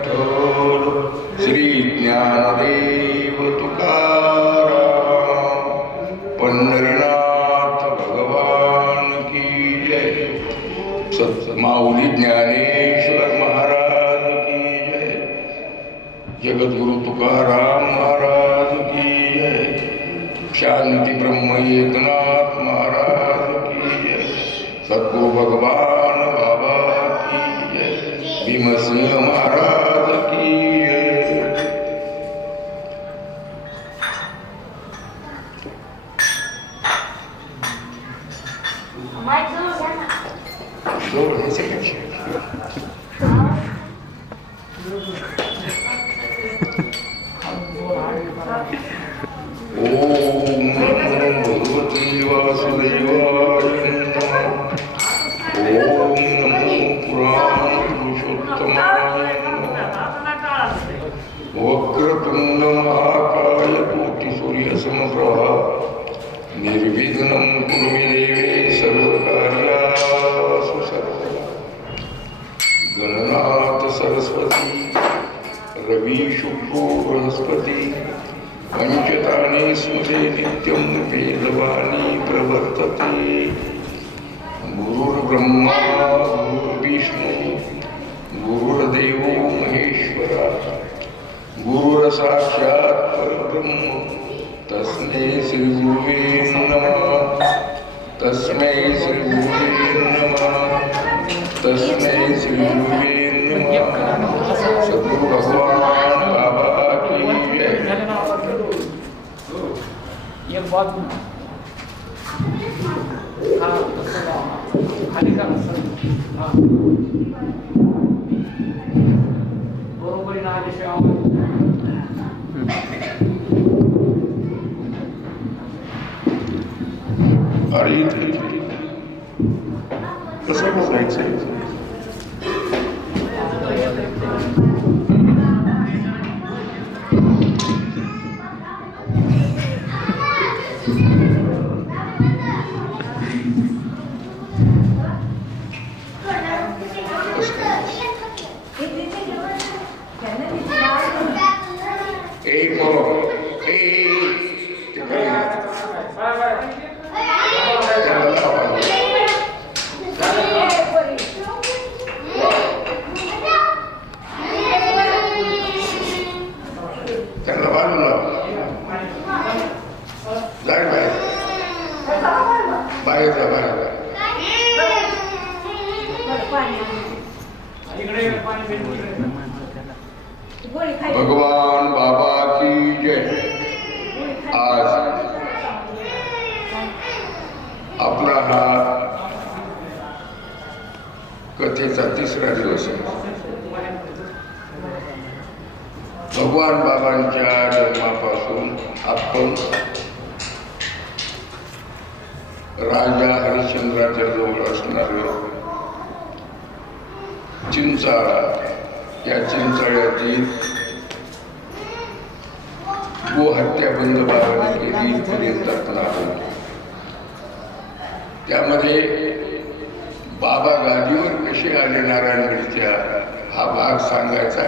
विठ्ठल श्री ज्ञानदेव तुकाराम पंढरीनाथ भगवान की जय सतमाऊली ज्ञानेश्वर महाराज की जय जगद्गुरु तुकाराम महाराज की जय शांती ब्रह्म एकनाथ महाराज की जय सद्गुरु भगवान बाबा की जय भीमसिंह महाराज की जय। ओम नमो भगवते वासुदेवाय नमः। ओम नमो पुराण पुरुषोत्तमाय नमः। वक्रतुंड महाकाय कोटिसूर्य समप्रभा निर्विघ्नं कुरु मे देवे सर्वकार्यासु सर्वदा गणनाथ सरस्वती रवि शुक्रो बृहस्पति पंचतानि स्मृते नित्यं वेदवाणी प्रवर्तते गुरुर्ब्रह्मा गुरुर्विष्णु गुरुर्देवो महेश्वरा गुरुर्साक्षात् परब्रह्म तस्मै श्री गुरुवे नमः तस्मै श्री गुरुवे नमः तस्मै श्री गुरुवे नमः सद्गुरु भगवान बाबा की जय। एक बात खाली का बरोबरी ना आल्याशिवाय अरे कसं बघायचं एक त्यांना बाजूला जाय बाहेर बाहेर जा बाहेर भगवान बाबा की जय। आज आपला हा कथेचा तिसरा दिवस आहे। भगवान बाबांच्या जन्मापासून आपण राजा हरिश्चंद्राच्या जवळ असणारे चिंचाळा या चिंचाळ्यातील गोहत्या बंद बाबांनी केली पर्यंत त्यामध्ये बाबा गादीवर कसे आले नारायणगडच्या हा भाग सांगायचा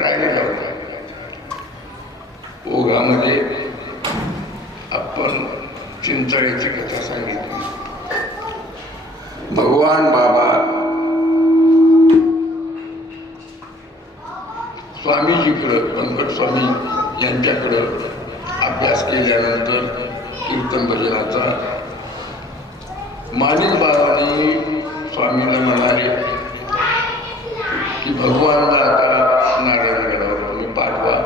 राहिलेला होता। ओघामध्ये आपण चिंचाळ्याची कथा सांगितली। भगवान बाबा स्वामीजीकडं पंकज स्वामी यांच्याकडं अभ्यास केल्यानंतर कीर्तन भजनाचा माणिक बाबांनी स्वामींना म्हणाले की भगवानला आता नारायणगडावर तुम्ही पाठवा।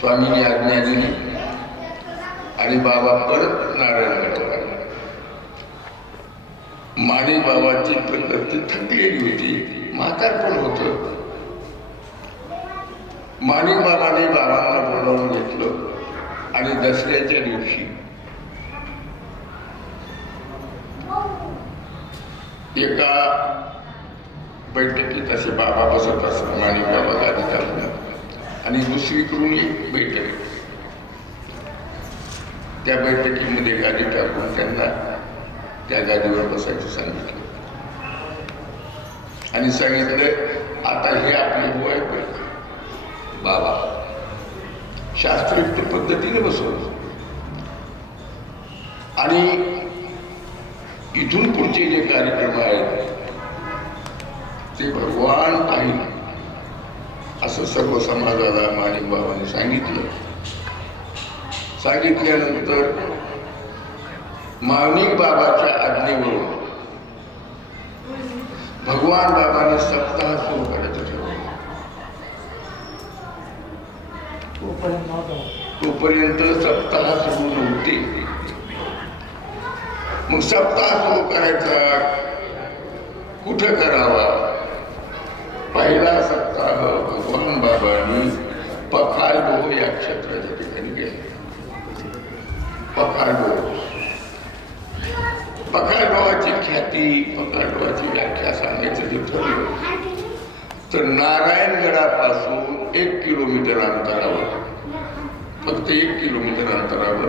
स्वामींनी आज्ञा दिली आणि बाबा परत नारायणगडावर आले। माणिक बाबाची प्रकृती थकलेली होती, म्हातारपण होतं। माणिक बाबाने बाबांना बोलावून घेतलं आणि दसऱ्याच्या दिवशी एका बैठकीत असे बाबा बसत असत, माणिक बाबा गादी टाकून आणि दुसरीकडून एक बैठक, त्या बैठकीमध्ये गादी टाकून त्यांना त्या गादीवर बसायचं सांगितलं। आणि सांगितलं आता हे आपले बुवा आहेत बरं का, बाबा शास्त्रोक्त पद्धतीने बसवलं आणि इथून पुढचे जे कार्यक्रम आहेत ते भगवान पाहिजे असं सर्व समाजाला माणिक बाबांनी सांगितलं. सांगितल्यानंतर माणिक बाबाच्या आज्ञेवरून भगवान बाबांनी सप्ताह सुरू करायचं ठरवलं. तोपर्यंत सप्ताह सुरू नव्हते. मग सप्ताह सुरू करायचा कुठं करावा? पहिला सप्ताह भगवान बाबांनी पखालडोह या क्षेत्राच्या ठिकाणी केला. पखालडोहाची ख्याती, पखालडोहाची व्याख्या सांगायचं जर ठरलं तर नारायणगडापासून 1 किलोमीटर अंतरावर, फक्त 1 किलोमीटर अंतरावर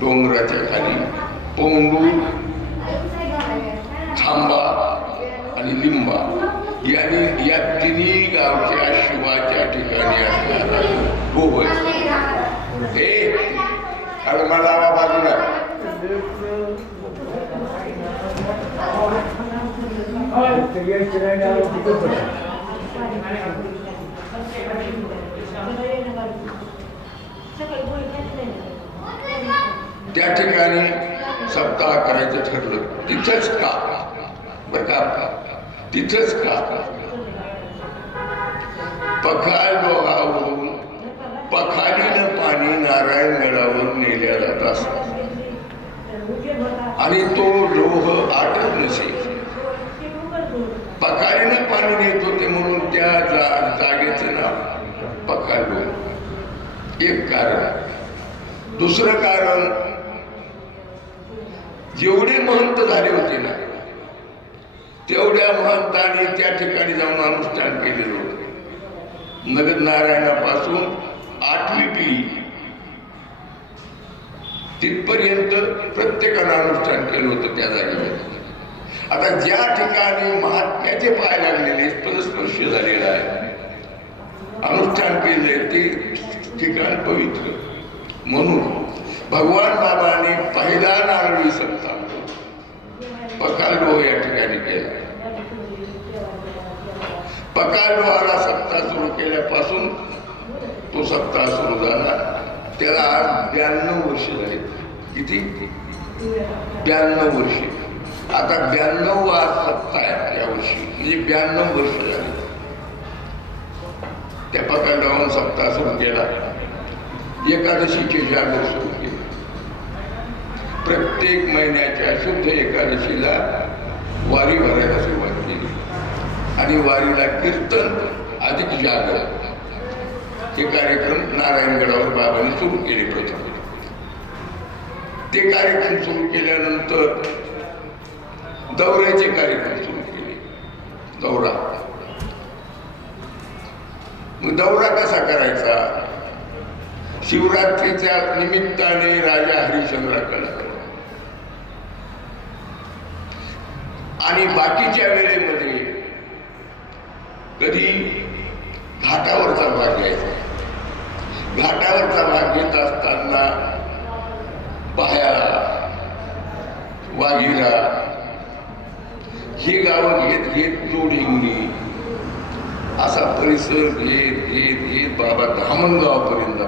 डोंगराच्या खाली पौंडू, थांबा आणि लिंबा या तिन्ही गावच्या शिवाच्या ठिकाणी असणारा डोह हे मला बाजूला त्या ठिकाणी सप्ताह करायचं ठरलं. तिथंच का बरं का, तिथंच का पखालडोहावरून पखालीनं पाणी नारायणगडावर नेल्या जात असत आणि तो डोह आटत नसे. पखालीनं पाणी नेत होते म्हणून त्या जागेचं नाव पखालडोह. एक कारण. दुसरं कारण, जेवढे महंत झाले होते ना तेवढ्या महंतांनी त्या ठिकाणी जाऊन अनुष्ठान केलेलं होतं. नगद नारायणापासून 8वी पिढी तिथपर्यंत प्रत्येकानं अनुष्ठान केलं होतं त्या जागेवर. आता ज्या ठिकाणी महात्म्याचे पाय लागलेले, स्पर्श झालेला आहे, अनुष्ठान केले ते ठिकाण पवित्र. म्हणून भगवान बाबांनी पहिला नारळी सप्ताह पखालडोह या ठिकाणी केला. पखालडोहाला सप्ताह सुरू केल्यापासून तो सप्ताह सुरू झाला. त्याला आज 92 वर्ष झाली. किती? 92 वर्षे. आता 92वा सप्ताह आहे या वर्षी, म्हणजे 92 वर्ष झाली. त्या पखालडोहावरून सप्ताह सुरू केला. एकादशीचे जागर सुरू केले. प्रत्येक महिन्याच्या शुद्ध एकादशीला वारी भरायला सुरुवात केली आणि वारीला कीर्तन अधिक जागर हे कार्यक्रम नारायणगडावर बाबांनी सुरू केले. प्रथम ते कार्यक्रम सुरू केल्यानंतर दौऱ्याचे कार्यक्रम सुरू केले. दौरा. मग दौरा कसा करायचा? शिवरात्रीच्या निमित्ताने राजा हरिश्चंद्राकडे आणि बाकीच्या वेळेमध्ये कधी घाटावरचा भाग घ्यायचा. घाटावरचा भाग घेत असताना बाह्याला, वाघिरा हे गावं घेत घेत जोडहिंगणी असा परिसर घेत घेत घेत बाबा धामणगावपर्यंत.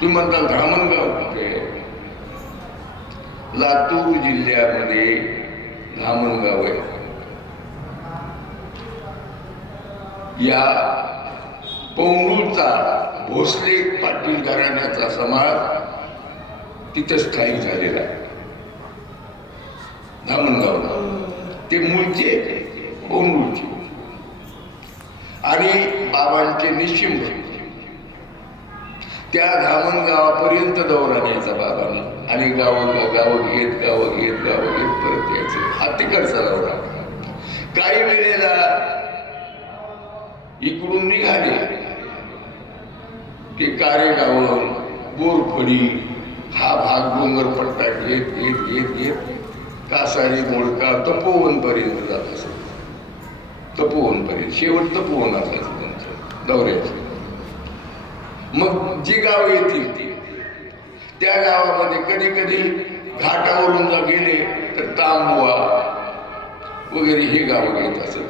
तुम्ही म्हणता धामणगाव कुठे? लातूर जिल्ह्यामध्ये धामणगाव आहे. या पौंडूचा भोसले पाटील घराण्याचा समाज तिथं स्थायिक झालेला आहे. धामणगावला ते मूळचे पौंडूचे आणि बाबांचे निश्चिंभ. त्या धामणगावापर्यंत दौरा न्यायचा बाबांनी आणि गावं घेत परत यायचं. हा तिकडचा दौरा. काही वेळेला इकडून निघाले की कारेगाव, बोरफडी हा भाग डोंगरपट्टा घेत घेत घेत घेत कासारी मोडका तपोवनपर्यंत जात असत. तपोवनपर्यंत शेवट तपोवन असायचं त्यांचं दौऱ्याचं. मग जी गाव येतील ती त्या गावामध्ये कधी कधी घाटावरून जर गेले तर तांबुआ वगैरे हे गाव घेत असत.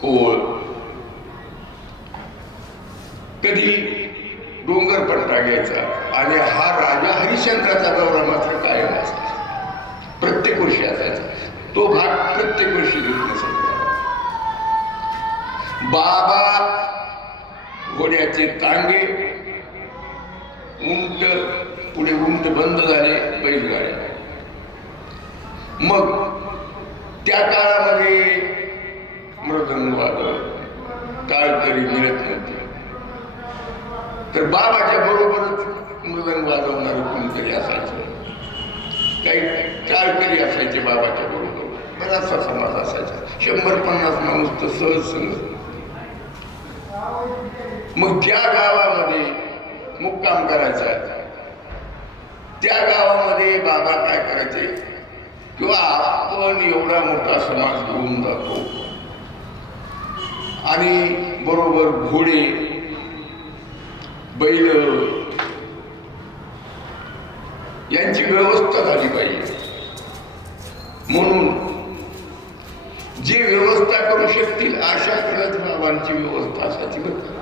कोळ कधी डोंगरपट्टा घ्यायचा. आणि हा राजा हरिश्चंद्राचा दौरा मात्र कायम असायचा, प्रत्येक वर्षी असायचा. तो भाग प्रत्येक वर्षी घेत नसत. बाबा घोड्याचे टांगे उंट, पुढे उंट बंद झाले, बैलगाड्या. मग त्या काळामध्ये मृदंग वादळ टाळकरी मिळत नव्हते, तर बाबाच्या बरोबरच मृदंग वाजवणारे कोणीतरी असायचं. काही टाळकरी असायचे बाबाच्या बरोबर, बराचसा समाज असायचा, 100-50 माणूस तर सहज संगत. मग ज्या गावामध्ये मुक्काम करायचा त्या गावामध्ये बाबा काय करायचे, किंवा आपण एवढा मोठा समाज घेऊन जातो आणि बरोबर घोडे बैल यांची व्यवस्था झाली पाहिजे. म्हणून जे व्यवस्था करू शकतील अशा करत बाबांची व्यवस्था असायची. बरं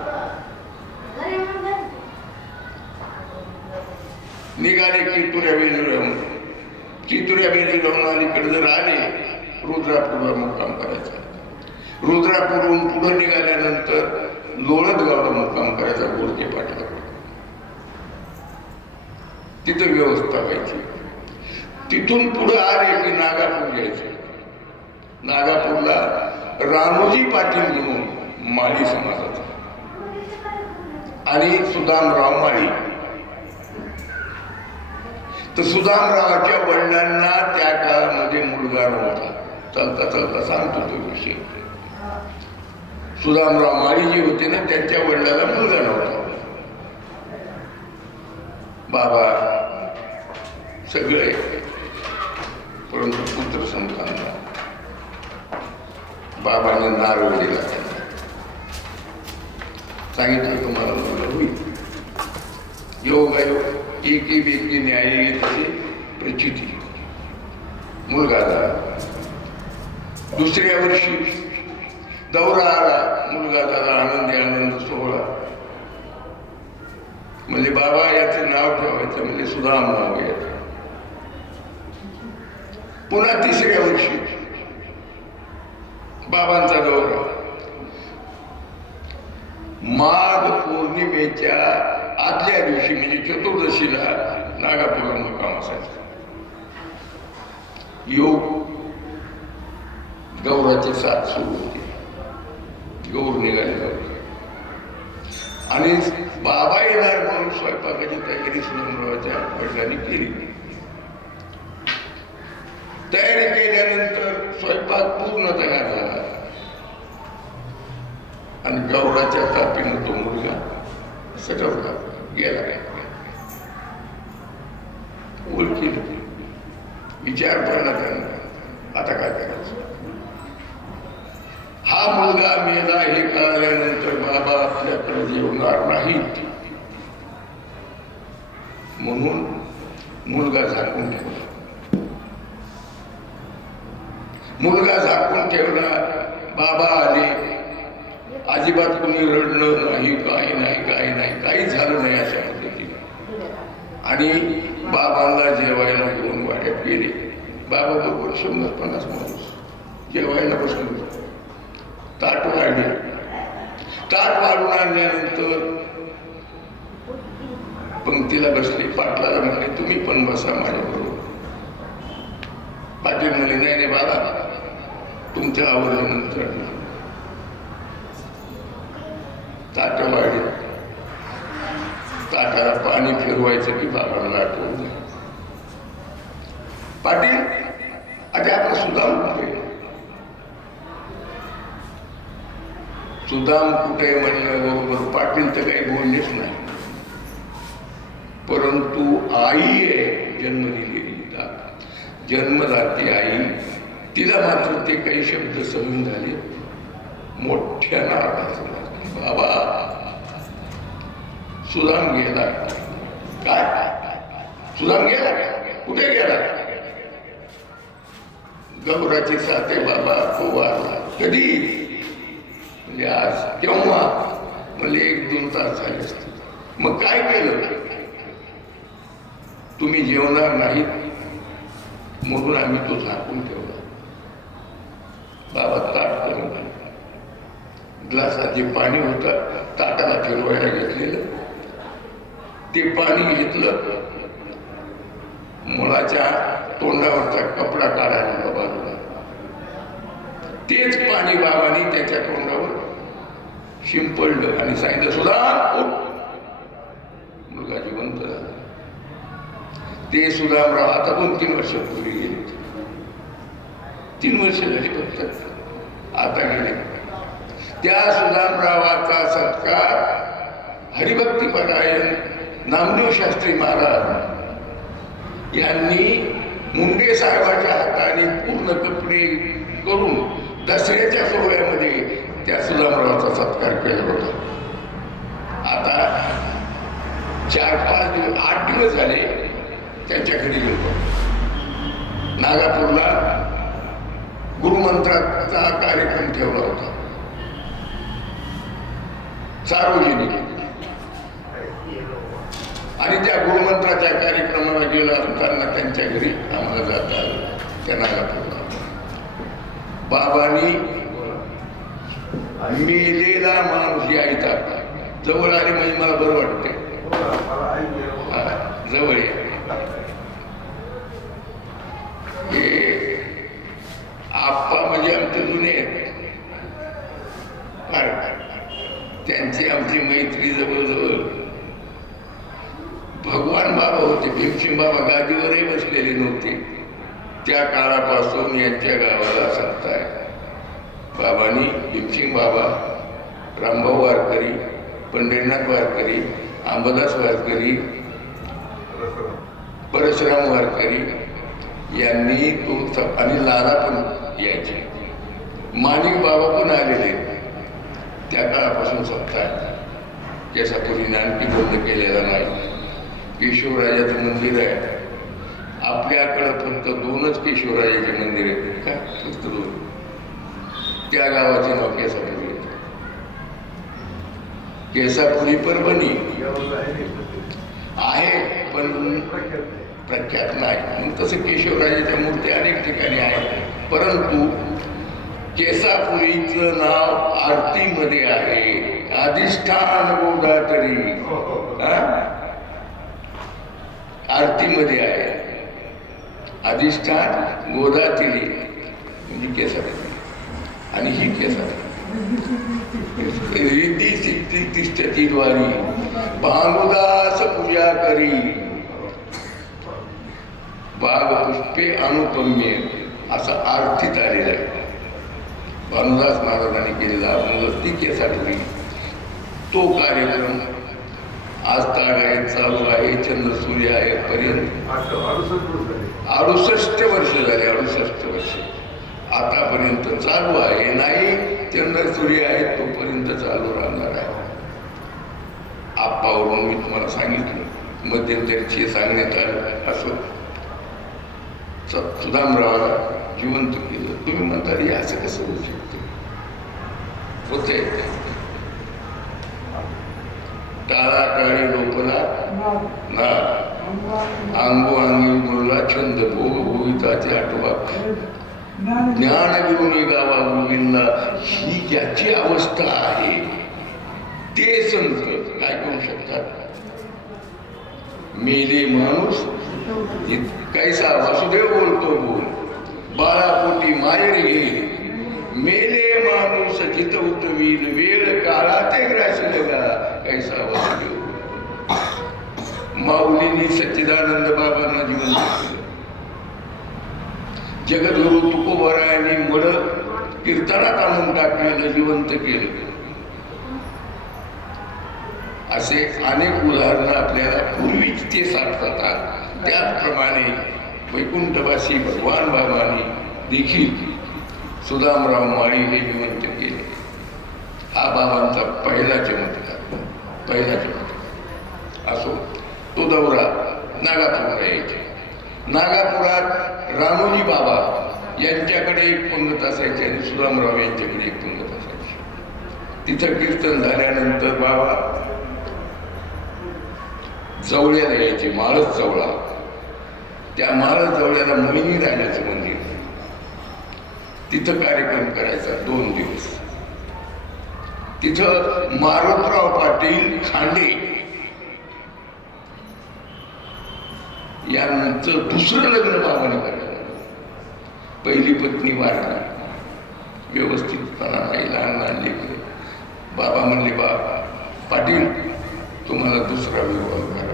निघाले कितुऱ्या वेलीराहून अलीकडे जर आले रुद्रापूरला मुक्काम करायचा. रुद्रापूरहून पुढे निघाल्यानंतर लोळदगावला मुक्काम करायचा गोरखे पाटलाकडे. तिथं व्यवस्था व्हायची. तिथून पुढे आले की नागापूर यायचे. नागापूरला रामोजी पाटील म्हणून माळी समाजाचा आणि सुदामराव माळी. तर सुदामरावाच्या वडिलांना त्या काळामध्ये मुलगा नव्हता. चालता चालता सांगतो तो विषय. सुदामराव माळी जे होते ना त्यांच्या वडिलाला मुलगा नव्हता. बाबा सगळे, परंतु पुत्र संतांना बाबाने नारळ दिला. सांगितलं तुम्हाला मुलगा होईल. योगायोग एकी व्यक्ती न्याय तसे प्रचिती. मुलगा झाला. दुसऱ्या वर्षी दौरा आला, मुलगा झाला. आनंद सोहळा. म्हणजे बाबा याचं नाव ठेवायचं, म्हणजे सुदाम नाव घ्यायचं. पुन्हा तिसऱ्या वर्षी बाबांचा दौरा. माघ पौर्णिमेच्या आदल्या दिवशी म्हणजे चतुर्दशीला नागापूरला मुक्काम असायचा. योग गौराचे 7 सुरू होते. गौर निघाले आणि बाबा येणार म्हणून स्वयंपाकाची तयारी सुदामरावाच्या वडिलांनी केली. तयारी केल्यानंतर स्वयंपाक पूर्ण तयार झाला आणि गौराच्या तापीनं तो मुलगा सटवला गेला. ओळखी विचार पडला त्यांना, आता काय करायचं. हा मुलगा मेला हे कळल्यानंतर बाबा आपल्याकडे जेवणार नाहीत म्हणून मुलगा झाकून ठेवला. मुलगा झाकून ठेवला. बाबा आले. अजिबात कोणी रडलं नाही, काही नाही, काही नाही, काही झालं नाही अशा पद्धतीने. आणि बाबांना जेवायला घेऊन वाड्यात गेले. बाबा बरोबर 100-50 माणूस जेवायला बसलो. ताट वाढले. ताट वाढून आणल्यानंतर पंक्तीला बसले. पाटलाला म्हणले तुम्ही पण बसा माझ्याबरोबर. पाटील म्हणले नाही नाही बाबा तुमच्या आवडल्यानंतर. ताट वाढले. ताटाला पाणी फिरवायचं की बाबाला आठवलं. पाटील आता आपण सुदाम कुठे. सुदाम कुठे म्हणल्याबरोबर पाटील तर काही बोललेच नाही. परंतु आई आहे जन्म दिलेली. जन्मदाती आई, तिला मात्र ते काही शब्द सहन झाले. मोठ्या नावाचा बाबा सुदाम गेला. काय सुदाम गेला? कुठे गेला? गौराची साथे बाबा वारला. कधी? म्हणजे आज. केव्हा? म्हणजे 1-2 तास झाले असते. मग काय केलं? तुम्ही जेवणार नाहीत म्हणून आम्ही तो झाकून ठेवला. बाबा ताट करून ग्लासात जे पाणी होतं ताटाला फिरवायला घेतलेलं, ते पाणी घेतलं, मुलाच्या तोंडावरचा कपडा काढायला बाजूला, तेच पाणी बाबांनी त्याच्या तोंडावर शिंपडलं आणि सांगितलं, सुदाम उठ. मुलगा जिवंत झाला. ते सुदामराव आता 2-3 वर्ष पूर्वी गेले. 3 वर्ष झाली फक्त, आता गेले. त्या सुदामरावाचा सत्कार हरिभक्तीपरायण नामदेव शास्त्री महाराज यांनी मुंडे साहेबाच्या हाताने पूर्ण कपडे करून दसऱ्याच्या सोहळ्यामध्ये त्या सुदामरावाचा सत्कार केला होता. आता 4-5 दिवस 8 दिवस झाले त्यांच्या घरी गेलो. नागापूरला गुरुमंत्राचा कार्यक्रम ठेवला होता, सार्वजनिक. आणि त्या गुरुमंत्राच्या कार्यक्रमाला गेला असताना त्यांच्या घरी आम्हाला जाता आलं. त्या नागापूरला बाबांनी मेलेला माणूस यायचा जवळ आले म्हणजे मला बरं वाटते. जवळ हे आप्पा म्हणजे आमचे जुने आहेत. त्यांची आमची मैत्री जवळजवळ. भगवान बाबा होते, भीमसिंग बाबा गादीवरही बसलेले नव्हते. त्या काळापासून यांच्या गावाला सत्ता आहे. बाबांनी भीमसिंग बाबा, रामभाऊ वारकरी, पंढरीनाथ वारकरी, अंबादास वारकरी, परशुराम वारकरी यांनी तो आणि लाला पण यायचे. माणिक बाबा पण आलेले. त्या काळापासून सत्ता आहे. केसापुरीने आणखी बंद केलेला नाही. केशवराजाचं मंदिर आहे. आपल्याकडं फक्त 2च केशवराजाचे मंदिर आहेत का? फक्त 2. त्या गावाचे नाव केसापुरी. केसापुरी परभणी आहे पण प्रख्यात नाही. मग तसं केशवराजाच्या मूर्त्या अनेक ठिकाणी आहेत, परंतु केसापुरीचं नाव आरतीमध्ये आहे. अधिष्ठान गोदातरी आरतीमध्ये आहे. अधिष्ठान गोदातरी म्हणजे केसापुरी. आणि ही केसापुरी रिद्धी सिद्धी तिष्ठती द्वारी भानुदास पूजा करी बाग पुष्पे अनुपम्य असं आरतीत आलेलं आहे. भानुदास महाराजांनी केलेला ती केसापुरी. तो कार्यक्रम आज तागायत चालू आहे. चंद्र सूर्य आहे पर्यंत 68 वर्ष झाले. 68 वर्ष आतापर्यंत चालू आहे. नाही चंद्र सूर्य आहे तोपर्यंत चालू राहणार आहे. आप्पावरून मी तुम्हाला सांगितलं, मध्यंतरीचे सांगण्यात आलं. असं सुदामरावाला जिवंत केलं. तुम्ही म्हणता हे असं कसं होऊ शकतं? होते. टाळाटाळी लोकला ना अंगो अंगी मुरला छंद भोग भोगिताचे आठवा ज्ञान घेऊन गावा गोविंदा. ही ज्याची अवस्था आहे ते संत काय करू शकतात? मेले माणूस कैसा वसुदेव बोलतो बोल बाळापोटी मायर घेईल. मेले माणूस जित उतवील वेळ काळा ते ग्रासलेला कैसा वसुदेव. माऊलींनी सच्चिदानंद बाबांना जिवंत केलं. जगद्गुरु तुकोबरायांनी मड कीर्तनात आणून टाकलेलं जिवंत केलं. असे अनेक उदाहरणं आपल्याला पूर्वीच ते सापडतात. त्याचप्रमाणे वैकुंठवासी भगवान बाबांनी देखील सुदामराव माळी हे जिवंत केले. हा बाबांचा पहिला चमत्कार. असो, तो दौरा नागापूरला यायचे. नागापुरात रामोजी बाबा यांच्याकडे एक पंगत असायची आणि सुदामराव यांच्याकडे एक पंगत असायची. तिथं कीर्तन झाल्यानंतर बाबा जवळ्याला यायचे, माळस जवळा. त्या माळस जवळ्याला मोहिनी राजाचं मंदिर, तिथं कार्यक्रम करायचा 2 दिवस. तिथं मारुतराव पाटील खांडे यांचं दुसरं लग्न बाबाने करायचं. पहिली पत्नी वारली, व्यवस्थितपणा नाही, लहान लहान लेकरं. बाबा म्हणले, बाबा पाटील तुम्हाला दुसरा विवाह करावा.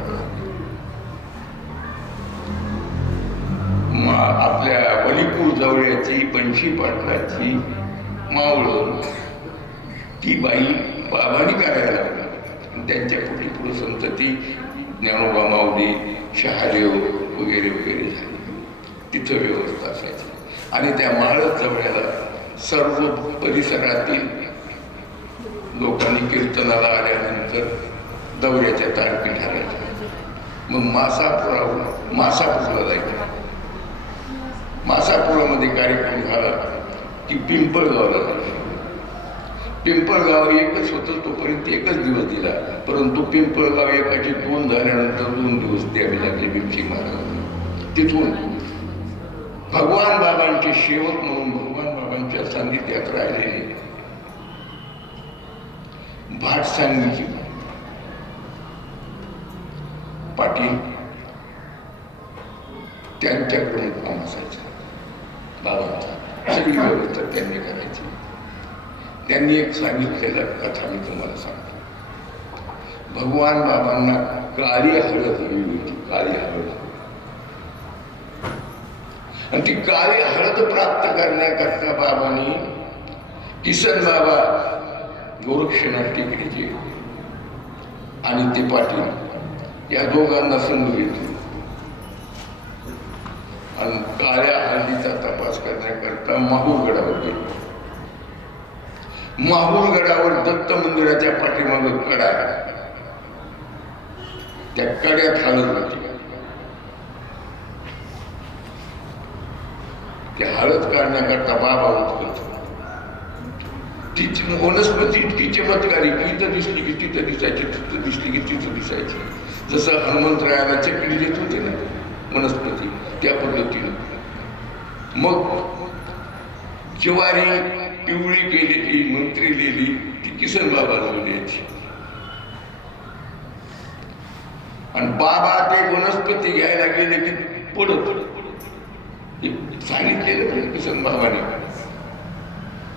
आपल्या वलीपूर जवळची बंशी पाटलाची मावळ ती बाई बाबांनी करायला लागली. त्यांच्या पुढे पुढे संतती ज्ञानोबा माऊली, शहादेव वगैरे वगैरे झाले. तिथं व्यवस्था असायची. आणि त्या माळच जवळ्याला सर्व परिसरातील लोकांनी कीर्तनाला आल्यानंतर दौऱ्याच्या तारपी ठरायच्या. मग मासापूरला जायचं. मासापुरामध्ये कार्यक्रम झाला की पिंपळगावला जायचं. पिंपळगाव एकच होतं, तोपर्यंत एकच दिवस दिला. परंतु पिंपळगाव एकाचे 2 झाल्यानंतर 2 दिवस द्यावे लागले भीमजी महाराजांना. तिथून भगवान बाबांचे सेवक म्हणून भगवान बाबांच्या सान्निध्यात राहिलेले भाटसांगीची पाटील त्यांच्याकडे मुक्काम असायचा. बाबांचा सगळी व्यवस्था त्यांनी करायची. त्यांनी एक सांगितलेलं कथा मी तुम्हाला सांगतो. भगवान बाबांना काळी हळद हवी होती, काळी हळद. आणि ती काळी हळद प्राप्त करण्याकरता बाबांनी किसन बाबा गोरक्षनाथ टेकडीचे आणि ते पाटील या दोघांना संघ घेतले आणि काळ्या हळदीचा तपास करण्याकरता माहूरगडावर गेले. माहूरगडावर दत्त मंदिराच्या पाठीमागे कडा, त्या कड्यात हळद होती. त्या हळद काढण्याकरता बाबा उठत. तिची वनस्पती इतकी चमत्कारी, इथं दिसली की तिथं दिसायची, तिथं दिसली की तिथं दिसायची. जसं हनुमंतरायाला चकली देत होते ना वनस्पती, त्या पद्धतीनं. मग ज्वारी पिवळी केलेली, मंत्री लिहिली, ती किसन बाबाला द्यायची. आणि बाबा ते वनस्पती घ्यायला गेले की पडत सांगितलेलं पण किसन बाबाने.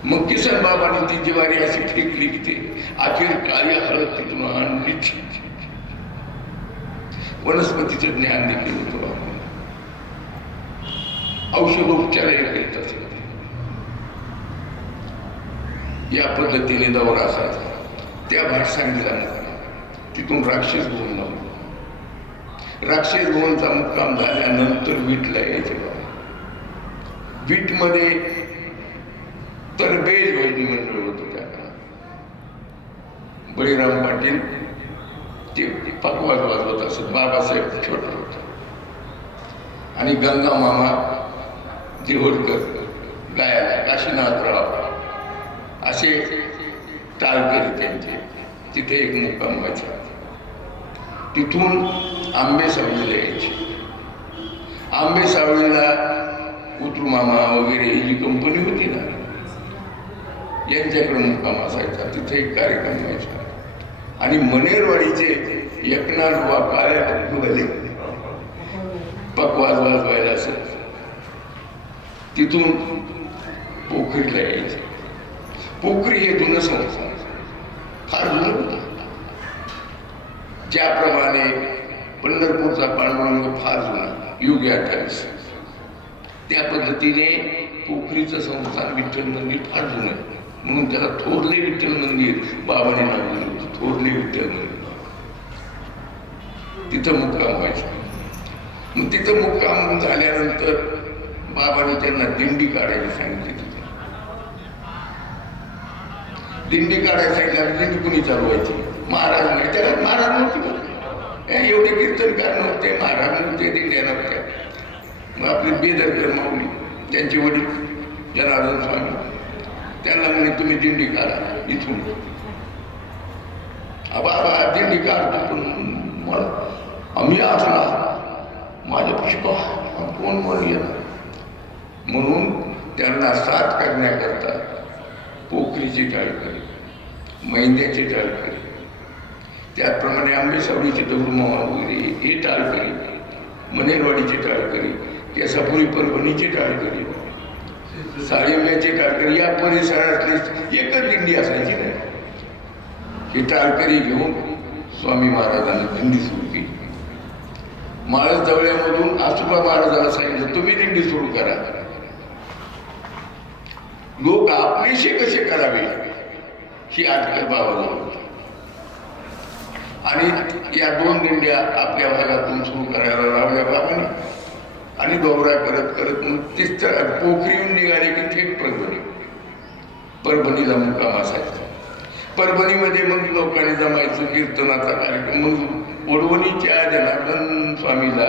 मग किसन बाबाने ती ज्वारी अशी फेकली की ते अखेर काळी हळद तिथून आणली. वनस्पतीचं ज्ञान देखील होतं बाबा. औषधोपचारही करीत असेल. या पद्धतीने दौरा असायचा. त्या भाटसांगीला तिथून राक्षस भवन लावला. राक्षस भवनचा मुक्काम झाल्यानंतर वीटला यायचे बाबा. वीटमध्ये तरबेज भजनी मंडळ होतं त्या काळात. बळीराम पाटील ते पकवाज वाजवत असत. बाबासाहेब छोटा होता आणि गंगा मामा देवडकर गायला, काशीनाथराव असे टाळकरी त्यांचे. तिथे एक मुक्काम व्हायचा. तिथून आंबे सावळीला यायचे. आंबे सावळीला उतरू मामा वगैरे ही जी कंपनी होती ना, यांच्याकडे मुक्काम असायचा. तिथे एक कार्यक्रम व्हायचा. आणि मनेरवाडीचे एकनाथ वा काळ्या टक्कूवाले पकवाज वाजवायला असत. तिथून पोखरीला यायचे. पोखरी हे जुनं संस्थान, फार जुनं होतं. ज्याप्रमाणे पंढरपूरचा पांडुरंग फार जुना, युग 28, त्या पद्धतीने पोखरीचं संस्थान विठ्ठल मंदिर फार जुनं आहे. म्हणून त्याला थोरले विठ्ठल मंदिर बाबाने नाव दिलं होतं. थोरले विठ्ठल मंदिर. तिथं मुक्काम व्हायचा. मग तिथं मुक्काम झाल्यानंतर बाबांनी त्यांना दिंडी काढायला सांगितली. तिथे दिंडी काढायला सांगितलं. दिंडी कुणी चालवायची? महाराज नाही. त्याला महाराज नव्हते, एवढे कीर्तनकार नव्हते, महाराज नव्हते, दिंड्या नव्हत्या. मग आपले बेदरकर माऊली त्यांचे वडील जनार्दन स्वामी त्यांना म्हणे तुम्ही दिंडी काढा इथून. बाबा दिंडी काढतो, पण मला आम्ही असला माझ्यापाशी कोण म्हणून येणार. म्हणून त्यांना साथ करण्याकरता पोखरीची टाळकरी, मैंद्याची टाळकरी, त्याचप्रमाणे आंबेसावडीची दगडूमामा वगैरे ही टाळकरी, मनेरवाडीची टाळकरी, केसापुरी परभणीची टाळकरी, साळिंब्याची टाळकरी, या परिसरातली एकच दिंडी असायची नाही. ही टाळकरी घेऊन स्वामी महाराजांनी दिंडी सुरू केली. माळस जवळमधून आसोबा महाराजांना सांगितलं तुम्ही दिंडी सुरू करा. लोक आपलीशी कसे करावे ही अटकल बाबाजवळ होती. आणि या 2 दिंड्या आपल्या भागातून सुरू करायला लावल्या बाबांनी. आणि दौरा करत करत मग पोखरीहून निघाले की थेट परभणीला मुक्काम असायचा. परभणीमध्ये मग लोकांनी जमायचं, कीर्तनाचा कार्यक्रम. मग वडवणीच्या जनार्दन स्वामीला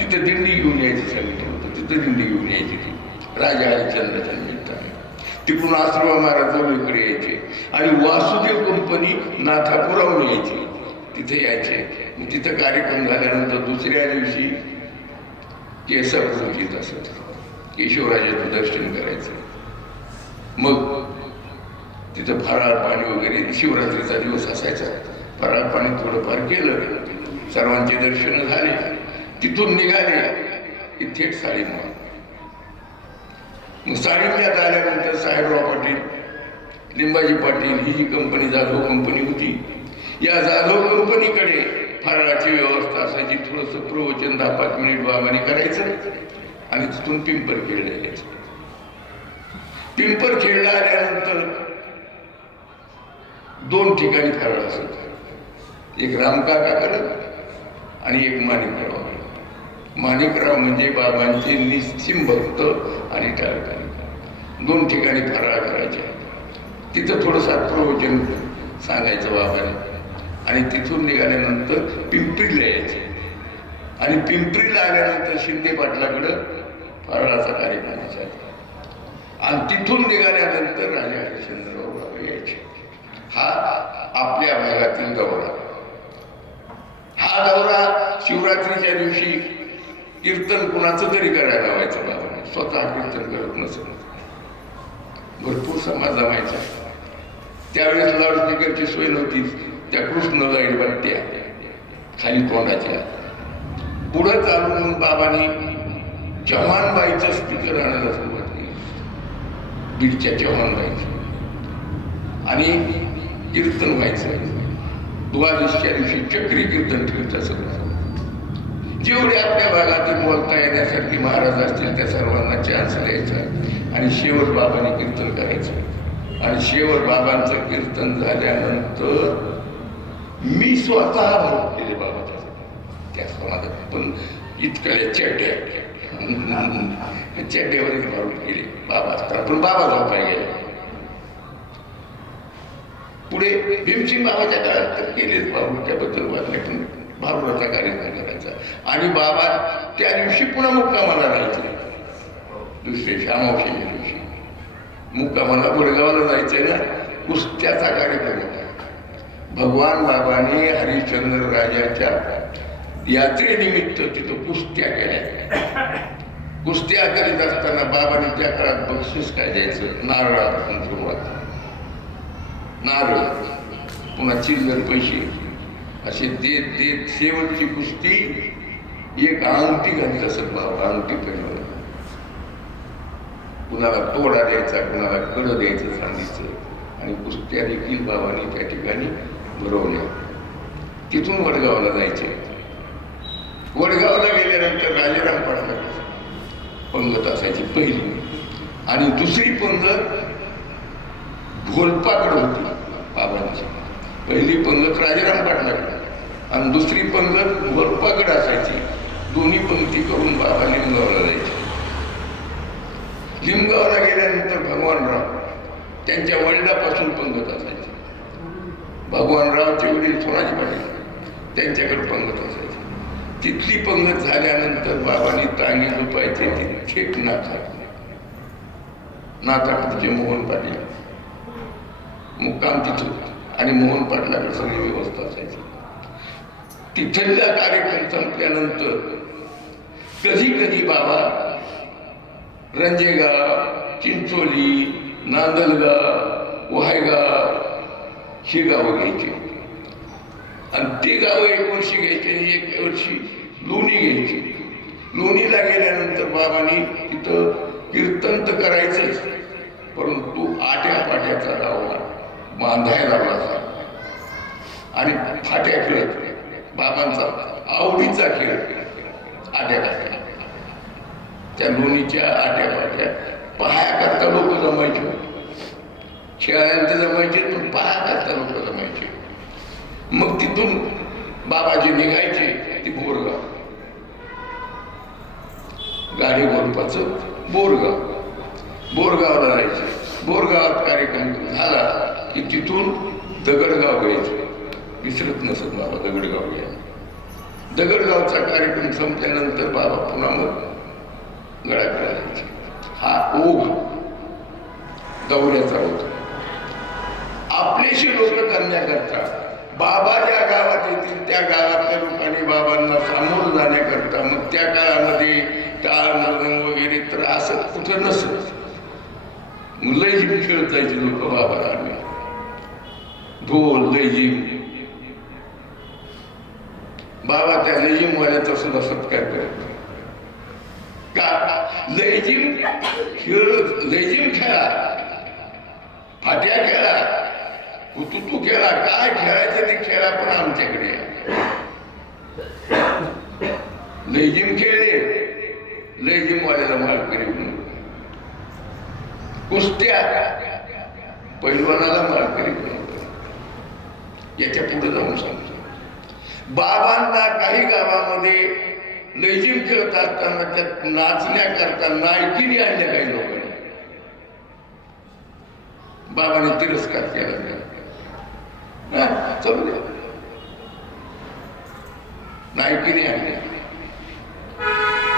तिथं दिंडी घेऊन यायचं सांगितलं होतं. तिथं दिंडी घेऊन यायची ती राजा हरिश्चंद्राच्या निमित्ताने. तिकडून आसोबा महाराज जवळकडे यायचे आणि वासुदेव कंपनी नाथापुराहून यायची, तिथे यायचे. मग तिथं कार्यक्रम झाल्यानंतर दुसऱ्या दिवशी केसापुरीत असत केशवराजाचं दर्शन करायचं. मग तिथं फराळ पाणी वगैरे, शिवरात्रीचा दिवस असायचा, फराळ पाणी थोडंफार केलं, सर्वांचे दर्शन झाले. तिथून निघाले की थेट साळींबा. मग साळींब्यात आल्यानंतर साहेबराव पाटील, लिंबाजी पाटील ही जी कंपनी जाधव कंपनी होती, या जाधव कंपनीकडे फराळाची व्यवस्था असायची. थोडंसं प्रवचन 10-5 मिनिट बाबांनी करायचं आणि तिथून पिंपरखेडला यायचं. पिंपरखेडला आल्यानंतर 2 ठिकाणी फराळ असत. एक रामकाकाकडं आणि एक माणिकराव. माणिकराव म्हणजे बाबांचे निश्चिम भक्त आणि टाळकरी. 2 ठिकाणी फराळ करायचे. तिथं थोडंसं प्रवचन सांगायचं बाबाने आणि तिथून निघाल्यानंतर पिंपरीला यायचे. आणि पिंपरीला आल्यानंतर शिंदे पाटलाकडं फराळाचा कार्यक्रम असायचा. आणि तिथून निघाल्यानंतर राजा हरिश्चंद्रराव यायचे. हा आपल्या भागातील दौरा. हा दौरा शिवरात्रीच्या दिवशी कीर्तन कुणाचं तरी करायला लावायचं बाबाने, स्वतः कीर्तन करत नसत. भरपूर समाज जमायचा. त्यावेळेस लाऊडस्पीकरची सोय नव्हती. त्या कृष्ण लाईट वाटत्या खाली तोंडाच्या. पुढं चालून बाबांनी चव्हाणबाईचं स्पीकर आणायला सुरुवात केली, बीडच्या चव्हाणबाईचं. आणि कीर्तन व्हायचं. द्वादशीच्या दिवशी चक्री कीर्तन ठेवायचं. सगळं जेवढे आपल्या भागातून बोलता येण्यासारखी महाराज असतील त्या सर्वांना चान्स द्यायचा आणि शेवट बाबांनी कीर्तन करायचं. आणि शेवट बाबांचं कीर्तन झाल्यानंतर मी स्वतः भारूक केले बाबाच्या त्या समाजात. पण इतक्या चड्ड्यावरच भारूक केले बाबा असताना. पण बाबा झोपाय गेले. पुढे भीमसिंग बाबाच्या काळात तर केलेच भारूक, त्याबद्दल वाटले. पण भारूकाचा कार्यक्रम करायचा. आणि बाबा त्या दिवशी पुन्हा मुक्कामाला राहायचे. दुसऱ्या अमावस्येच्या दिवशी मुक्कामाला वडगावाला जायचंय ना, कुस्त्याचा कार्यक्रम होता. भगवान बाबांनी हरिश्चंद्र राजाच्या यात्रेनिमित्त तिथं कुस्त्या केल्या. कुस्त्या करीत असताना बाबांनी त्या काळात बक्षीस काय द्यायचं? नारळापासून सुरुवात. नारळ, पुन्हा चिल्लर पैसे असे देत देत शेवटची कुस्ती एक अंगठी घालत असत बाबा. अंगठी पहिलं कुणाला तोडा द्यायचा, कुणाला कडं द्यायचं चांदीचं. आणि कुस्त्या देखील बाबांनी त्या ठिकाणी भरवल्या. तिथून वडगावला जायचे. वडगावला गेल्यानंतर राजाराम पाटलाची पंगत असायची पहिली. आणि दुसरी पंगत घोलपाकडे होती बाबांची. पहिली पंगत राजाराम पाटलाकडे आणि दुसरी पंगत घोलपाकडे असायची. दोन्ही पंक्ती करून बाबा लिंगावला जायचे. लिंगावला गेल्यानंतर भगवानराव त्यांच्या वडिलापासून पंगत असायचे. भगवानरावचे वडील सोनाजी पाटील त्यांच्याकडे पंगत असायचे. तिथली पंगत झाल्यानंतर बाबांनी तांगी झोपायचे ती थेट नाथापूरचे मोहन पाटील मुक्काम तिथं आणि मोहन पाटलाकडे सगळी व्यवस्था असायची. तिथला कार्यक्रम संपल्यानंतर कधी कधी बाबा रंजेगाव, चिंचोली, नांदलगाव, वहायगाव ही गावं घ्यायची आणि ती गावं एक वर्षी घ्यायची आणि एक वर्षी लोणी घ्यायची. लोणीला गेल्यानंतर बाबांनी तिथं कीर्तन तर करायचंच, परंतु आट्या पाट्याचा डाव बांधायला लावला आणि फाट्या खेळत बाबांचा आवडीचा खेळ आट्या पाट्या. त्या लोणीच्या आट्या पाट्या पाहायकरता लोक जमायचे, खेळायला जमायचे पण पाहायकरता लोक जमायचे. मग तिथून बाबाजी निघायचे ती बोरगाव, गाडी गोरपाचं बोरगावला जायचे. बोरगावात कार्यक्रम झाला की तिथून दगडगाव घ्यायचे. विसरत नसत बाबा दगडगाव घ्या. दगडगावचा कार्यक्रम संपल्यानंतर बाबा पुन्हा मग गडाकडे जायचे. हा ओघ दौऱ्याचा होता. आपलेशी लोक करण्याकरता बाबा ज्या गावात येतील त्या गावातल्या लोकांनी बाबांना सामोरं जाण्याकरता मग त्या काळामध्ये टाळ मृदंग वगैरे तर असं कुठं नसत. लयजीम खेळत जायचे लोक बाबाला, ढोल लयजीम. बाबा त्या लयजीमवाल्याचा सुद्धा सत्कार करत का? लयजीम खेळा, फाट्या खेळा, हुतुतू खेळा, काय खेळायचं ते खेळा, पण आमच्याकडे लयजीम खेळले, लयजीमवाल्याला मालकरी म्हणून. कुस्त्या पैलवानाला मालकरी बनवतो. याच्या पुढे जाऊन सांगतो बाबांना काही गावामध्ये लयजीम खेळत असताना त्यात नाचण्याकरता नायकिनी आणल्या काही लोकांनी. बाबाने तिरस्कार केला. समजा नायकिनी आणल्या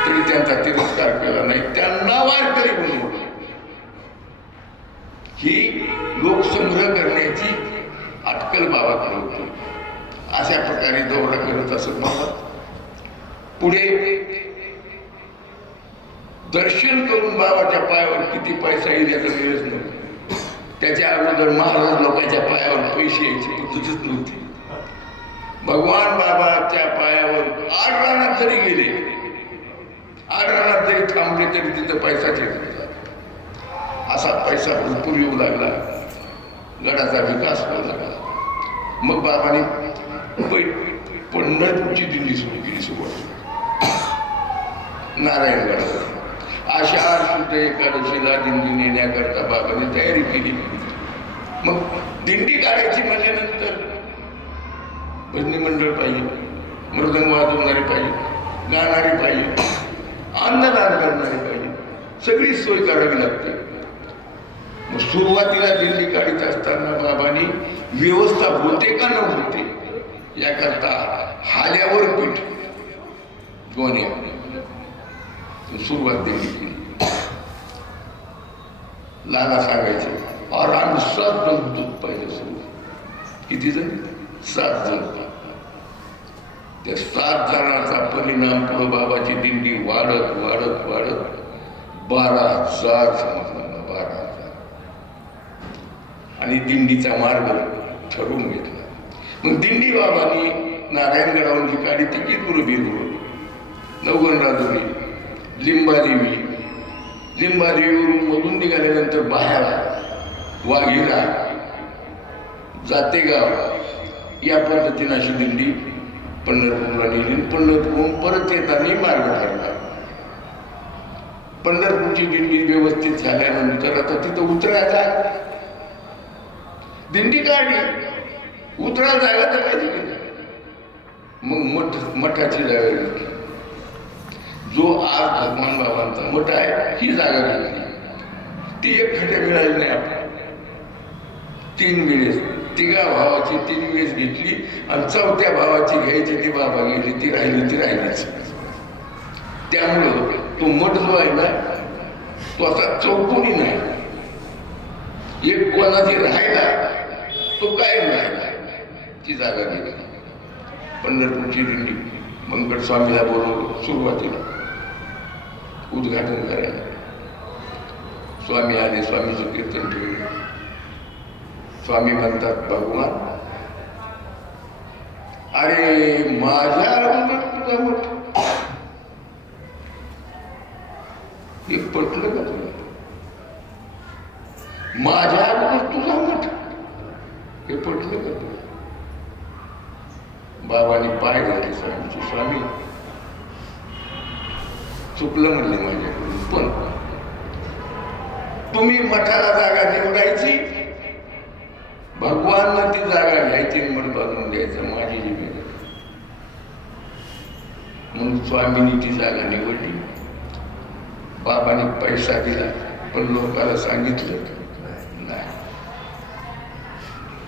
तरी त्यांचा तिरस्कार केला नाही, त्यांना वारकरी बनवलं. ही लोकसंग्रह करण्याची अटकल बाबाकडे होती. अशा प्रकारे दौरा करत असत बाबा. पुढे दर्शन करून बाबाच्या पायावर किती पैसा येईल याचा वेळच नव्हता. त्याच्या अगोदर महाराज लोकांच्या पायावर पैसे यायची पद्धतच नव्हती. भगवान बाबाच्या पायावर 8 रानात जरी गेले, 8 रानात जरी थांबले तरी तिथं पैसा ठेवला. असा पैसा भरपूर येऊ लागला, गडाचा विकास होऊ लागला. मग बाबाने पंढरपूरची दिंडी सुरू केली. सुरुवात नारायणगडावर आषाढ शुद्ध एकादशीला दिंडी नेण्याकरता बाबाने तयारी केली. मग दिंडी काढायची म्हणल्यानंतर भजनी मंडळ पाहिजे, मृदंग वाजवणारे पाहिजे, गाणारे पाहिजे, अन्नदान करणारे पाहिजे, सगळी सोय करावी लागते. मग सुरुवातीला दिंडी काढीत असताना बाबांनी व्यवस्था होते का न होते याकरता हाल्यावर पीठ गोण्या सुरुवात दिली केली. लाला सांगायचे और आम्ही 7 जण दूध पाहिजे. सुरू किती जण? 7 जण. त्या 7 जणांचा परिणाम पुढे बाबाची दिंडी वाढत वाढत वाढत 12,000 समजला. 12,000 आणि दिंडीचा मार्ग ठरवून घेतला. मग दिंडी बाबांनी नारायणगडावरून जी काढी ती कितूर नवगणराजुरी, लिंबादेवी, लिंबादेवीवरून मधून निघाल्यानंतर बाहेर वाघिरा, जातेगाव या पद्धतीने अशी दिंडी पंढरपूरला नेली. पंढरपूरहून परत येताना मार्ग ठरला. पंढरपूरची दिंडी व्यवस्थित झाल्यानंतर आता तिथं उतरायचा. दिंडी काढली, उतरायला जायला तर पाहिजे की. मग मठाची जागा घेतली. जो आज भगवान बाबांचा मठ आहे ही जागा घेतली. ती एक खटे मिळाली नाही आपल्याला. 3 वेळेस तिघा भावाची 3 वेळेस घेतली आणि 4थ्या भावाची घ्यायची ती बाबा गेली, ती राहिलीच. त्यामुळं तो मठ जो आहे ना तो असा चौकोनी नाही. एक कोणाची राहायला तो कायम राहिला. ती जागा घेतली. पंढरपूरची दिंडी मंगळ स्वामीला बोलवलं सुरुवातीला उद्घाटन करायला. स्वामी आले, स्वामीचं कीर्तन ठेवलं. स्वामी म्हणतात, भगवान अरे माझ्या अगोदर तुझा मठ हे पटलं का तुला? माझ्या अगोदर तुझा मठ हे पटलं का तुला? बाबांनी पाय घातले स्वामीचे. स्वामी चुकलं म्हणले माझ्याकडून, पण तुम्ही मठाला जागा निवडायची, भगवानला ती जागा घ्यायची, मठ बांधून द्यायचं, माझी जिम्मेदारी. म्हणून स्वामींनी ती जागा निवडली. बाबांनी पैसा दिला, पण लोकांना सांगितलं नाही.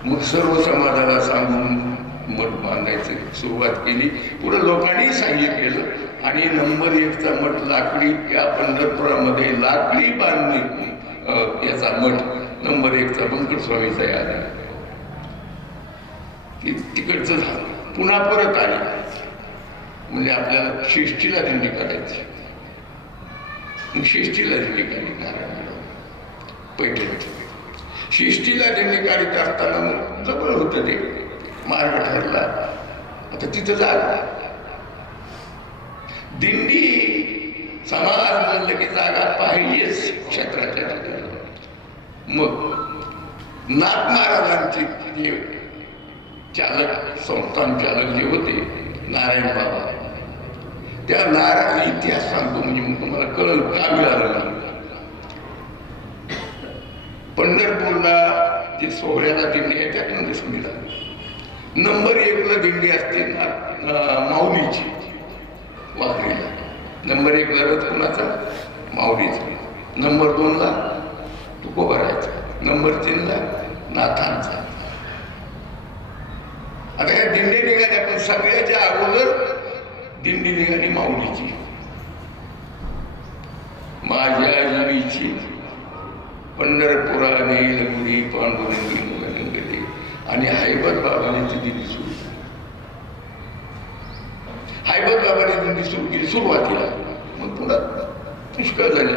मग सर्व समाजाला सांगून मठ बांधायची सुरुवात केली. पुढे लोकांनी सांगितलेलं आणि नंबर 1चा मठ लाकडी, या पंढरपुरामध्ये लाकडी बांधणी याचा मठ नंबर 1चा बंकट स्वामीचा याद आहे. तिकडचं झालं. पुन्हा परत आले म्हणजे आपल्याला शिष्टीला दिंडी करायची. मग शिष्टीला दिंडी काढली नारायणगाव पैठण. शिष्टीला दिंडी काढीत असताना मग जवळ होतं ते मार्ग ठरला. आता तिथं जागा दिंडी समाज म्हणलं की जागा पाहिजेच क्षेत्राच्या ठिकाणी. मग नाथ महाराजांचे जे चालक, संस्थान चालक जे होते नारायण बाबा, त्या नारायण इतिहास सांगतो म्हणजे मग तुम्हाला कळलं का मिळालं नाही. पंढरपूरला जे सोहळ्याला दिंडी आहे त्यातून दिसून मिळालं. नंबर 1ला दिंडी असते माऊलीची वाघरीला. नंबर 1ला रथ कुणाचा? माऊलीचा. नंबर 2ला तुकोबारायचा. नंबर 3ला नाथांचा. आता ह्या दिंडी निघाल्या, पण सगळ्याच्या अगोदर दिंडी निघाली माऊलीची. माझ्या जीवीची पंढरपुरा नीलगुरी पांडुरंगी मुगनगले आणि हैबत बाबाने ती दिंडी सुरू. हैबत बाबाने दिंडी सुरू केली सुरुवातीला. मग पुन्हा पुष्कळ झाले.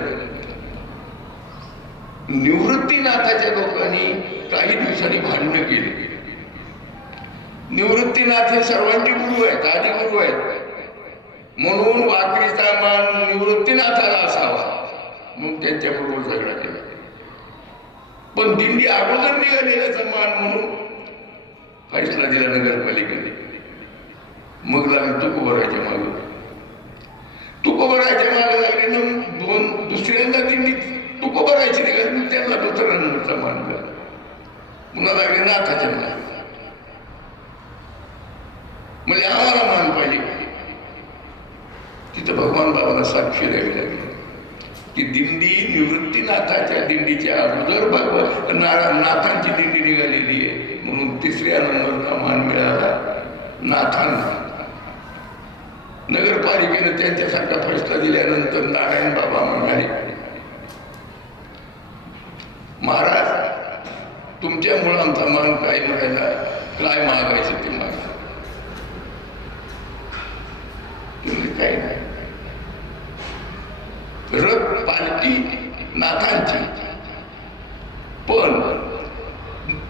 निवृत्तीनाथाच्या लोकांनी काही दिवसांनी भांडणं केली. निवृत्तीनाथ हे सर्वांचे गुरु आहेत, आदी गुरु आहेत. म्हणून वाकरीचा मान निवृत्तीनाथाला असावा, मग त्यांच्याबरोबर झगडा केला. पण दिंडी अगोदर निघालेल्याचा मान म्हणून फैसला दिला नगरपालिकेने. मग लागले तुकोबराच्या मागे. तुकोबराच्या मागे लागले ना दुसऱ्यांदा दिंडी तुकोबरायची निघाली, त्यांना दुसरा नंबरचा मान दिला. पुन्हा लागले नाथाच्या मागे. म्हणजे आम्हाला मान पाहिजे. तिथं भगवान बाबाला साक्षी द्यावी लागली की दिंडी निवृत्तीनाथाच्या दिंडीच्या अगोदर भगवान नाथांची दिंडी निघालेली आहे, म्हणून 3ऱ्या नंबरचा मान मिळाला नाथांना. नगरपालिकेने त्यांच्यासारखा फैसला दिल्यानंतर नारायण बाबा म्हणाले, महाराज तुमच्यामुळं आमचा मान काय म्हणायला, काय मागायचं ते मागा. काही नाही. रथ पालखी नाथांची, पण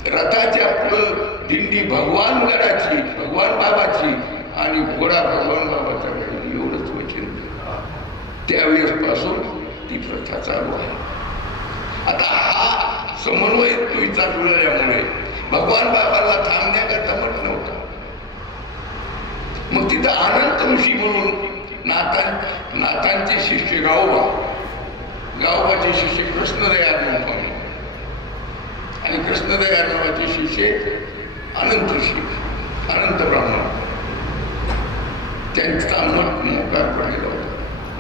रथाच्या पुढं दिंडी भगवान गडाची, भगवान बाबाची आणि घोडा भगवान बाबाचा. एवढंच वचन. त्यावेळेस पासून ती प्रथा चालू आहे. आता हा समन्वय तुझा जुळल्यामुळे भगवान बाबाला थांबण्याकरता मठ नव्हतं. मग तिथं अनंत ऋषी म्हणून नाथांचे शिष्य गावोबाचे शिष्य कृष्णदयानंद स्वामी आणि कृष्णदयानंदाचे शिष्य अनंत ऋषी, अनंत ब्राह्मण. त्यांचा मठ मोकार पडलेला होता.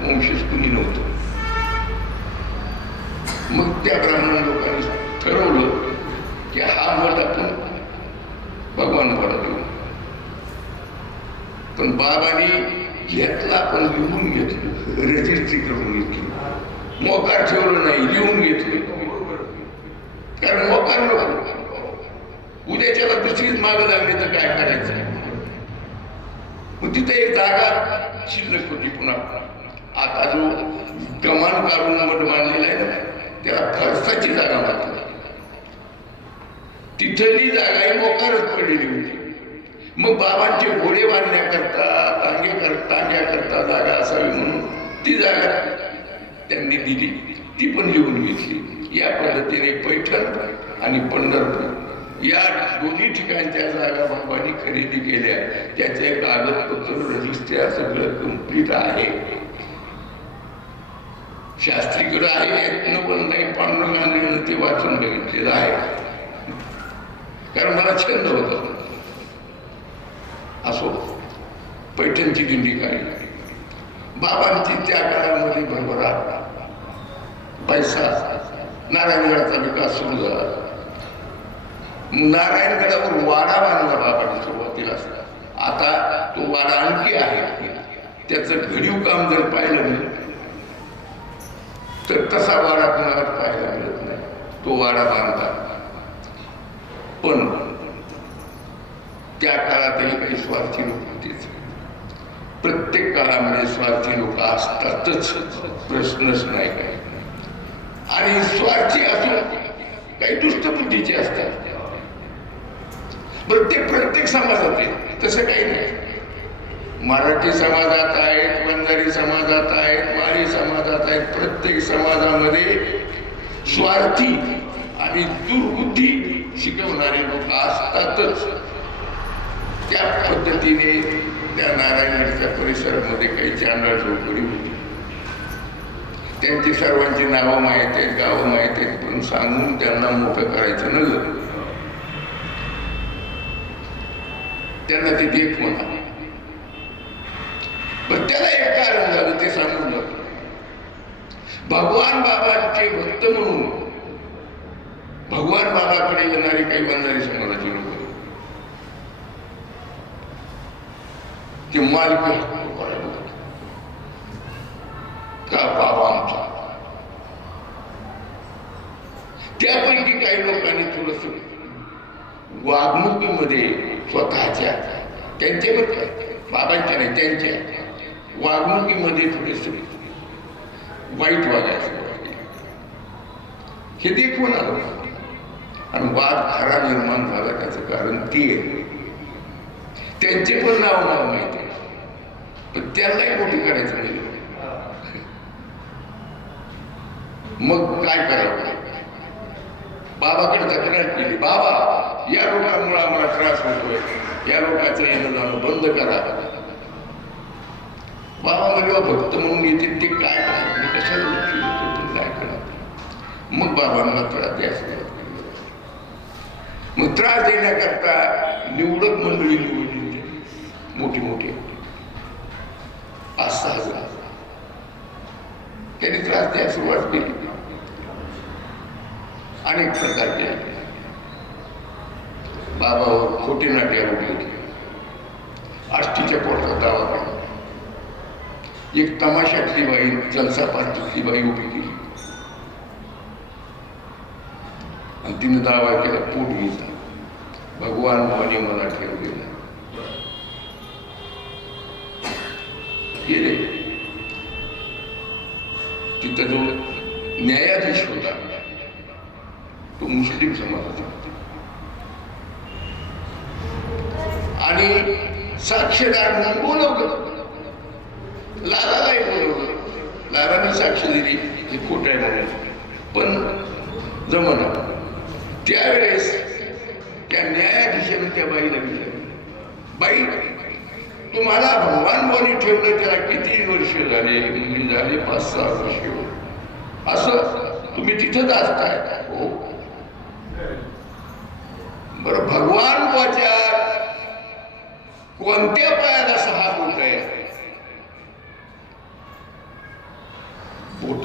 वंशज कुणी नव्हतं. मग त्या ब्राह्मण लोकांनी ठरवलं की हा मठ आपण भगवानपणा देऊ. पण बाबांनी घेतला, पण लिहून घेतलं, रजिस्ट्री करून घेतली. मोकार ठेवलं नाही, लिहून घेतलं. कारण मोकार नको, उद्याच्याला दुसरीच मागं लागली तर काय करायचं. मग तिथे एक जागा शिल्लक होती. पुन्हा आता जो कमान काढून मठ मांडलेला आहे ना, त्याला फरसाची जागा मारली. तिथली जागा ही मोकारच पडलेली होती. मग बाबांचे घोडे बांधण्याकरता, टांग्याकरता जागा असावी म्हणून ती जागा त्यांनी दिली. ती पण लिहून घेतली. या पद्धतीने पैठण आणि पंढरपूर या दोन्ही ठिकाणच्या जागा बाबांनी खरेदी केल्या. त्याचे कागदपत्र, रजिस्टर सगळं कंप्लीट आहे. शास्त्रीकडे आहे, यातनं पण नाही. पांडुरंगाने ते वाचून बघितलेलं आहे, कारण मला छंद होता. असो, पैठणची दिंडी काढली. बाबांची त्या काळामध्ये भरभराट, पैसा, नारायणगडाचा विकास सुरू झाला. नारायणगडावर वाडा बांधला बाबांनी सुरुवातीला. आता तो वाडा आणखी आहे. त्याचं घडीव काम जर पाहिलं तर तसा वाडा कुणाला पाहायला मिळत नाही. तो वाडा बांधला. पण त्या काळातही काही स्वार्थी लोक होतेच. प्रत्येक काळामध्ये स्वार्थी लोक असतातच, प्रश्नच नाही काही. आणि स्वार्थी असून काही दुष्टबुद्धीचे असतात. प्रत्येक समाजात आहे, तसं काही नाही. मराठी समाजात आहेत, बंजारी समाजात आहेत, माळी समाजात आहेत. प्रत्येक समाजामध्ये स्वार्थी आणि दुर्बुद्धी शिकवणारे लोक असतातच. त्या पद्धतीने त्या नारायणगडच्या परिसरामध्ये काही चांडाळ झोपडी होती. त्यांची सर्वांची नावं माहीत आहेत, गावं माहीत आहेत, पण सांगून त्यांना मोठं करायचं नव्हतं. त्यांना ते देख म्हणा. पण त्याला एक कारण झालं, ते सांगून जातो. भगवान बाबांचे भक्त म्हणून भगवान बाबाकडे येणारी काही बंजारी समाजाची लोक ते मालक का बाबा आमचा. त्यापैकी काही लोकांनी थोडस वागणुकीमध्ये स्वतःच्या, त्यांच्या बाबांच्या नाही, त्यांच्या वागणुकीमध्ये थोडेस वाईट वागायचं हे देखून आलं. आणि वाद खरा निर्माण झाला. त्याचं कारण ते त्यांचे पण नाव माहिती आहे, पण त्यांनाही मोठी करायचं नाही. मग काय करावं? बाबाकडे तक्रार केली. बाबा, या लोकांमुळे आम्हाला त्रास होतोय, या लोकांचं येणं जाणं बंद करा. बाबा म्हणजे भक्त म्हणून येते, ते काय करणार, कशाला लक्ष देतो, काय करणार. मग बाबांना त्रास द्यायचा. मग त्रास देण्याकरता निवडक मंडळी निवडली, मोठी मोठी 5-6 हजार. त्यांनी त्रास द्यायला सुरुवात केली. अनेक प्रकार केले. बाबावर खोटी नाट्य उठली. आष्टीच्या पोटात दावा केला. एक तमाशातली बाई, जलसा पार्टीतली बाई उभी केली आणि तिने दावा केला पोटगीचा, भगवान भावाने मला ठेवलेला. गेले. तिथं जो न्यायाधीश होता तो मुस्लिम समाजाचा होता. आणि साक्षीदार म्हणून बोलवलं. लालालाही बोलवलं. लालाने साक्ष दिली की खोट आहे म्हणून. पण जमना. त्यावेळेस त्या न्यायाधीशाने त्या बाईला विचारलं, बाई, तुम्हाला भगवान बोनी ठेवलं त्याला किती वर्ष झाले? म्हणजे झाले 5-6 वर्ष. असं तुम्ही तिथंच असताय? हो. बरं, भगवान बुवाच्या कोणत्या पायाला 6 बोट आहे?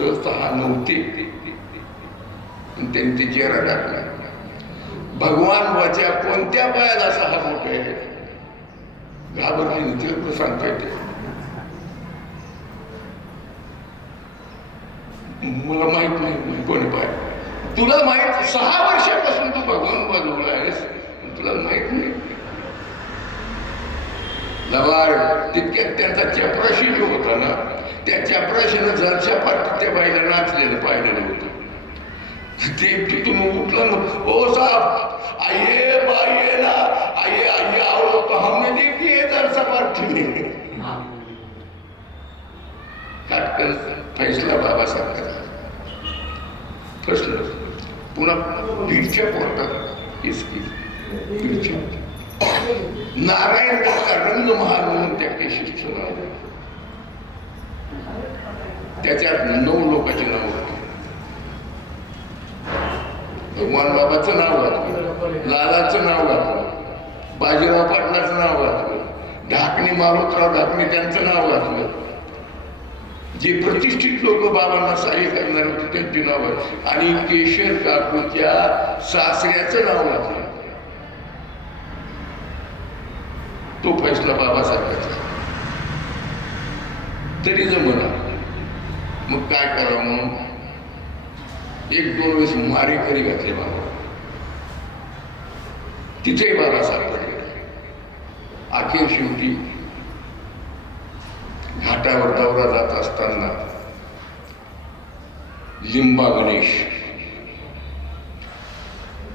सहसा नव्हते पण त्यांनी ते चेहरा टाकला. भगवान वाच्या कोणत्या पायात असा हा बोट आहे घाबरली नाही तिला सांगता येते. मला माहित नाही कोणी पाय. तुला माहित 6 वर्षापासून तू भगवान बाजूला आहेस तुला माहित नाही. लवाड तितक्यात त्यांचा चपराशी जो होता ना त्या चपराशीनं जरच्या पाठी त्या बाईला नाचलेलं पाहिलेलं होतं. ते तिथून उठलं मग ओ साहब आइए बाइए ना आइए आइए आओ तो हमने देखी है जरसा पाठी में. काटकन फैसला बाबासारखा फसलं. पुन्हा पीठच्या पोटात इसकी पीठच्या नारायण दादा रंग महाल म्हणून त्या केशीचं नाव. त्याच्यात 9 लोकांची नाव होती. भगवान बाबाचं नाव घातलं, लालाचं नाव घातलं, बाजीराव पाटलाचं नाव घातलं, ढाकणी मारुतराव ढाकणी त्यांचं नाव घातलं. जे प्रतिष्ठित लोक बाबांना सहाय्य करणार होते त्यांची नाव आणि केशर काकूच्या सासऱ्याचं नाव घातलं. तो फैसला बाबासारखाचा तरी जमना. मग काय करावं म्हणून 1-2 वेळेस मारेकरी घातले बाबा. तिथे बाबा सापडले. अखेर शेवटी घाटावर दौरा जात असताना लिंबा गणेश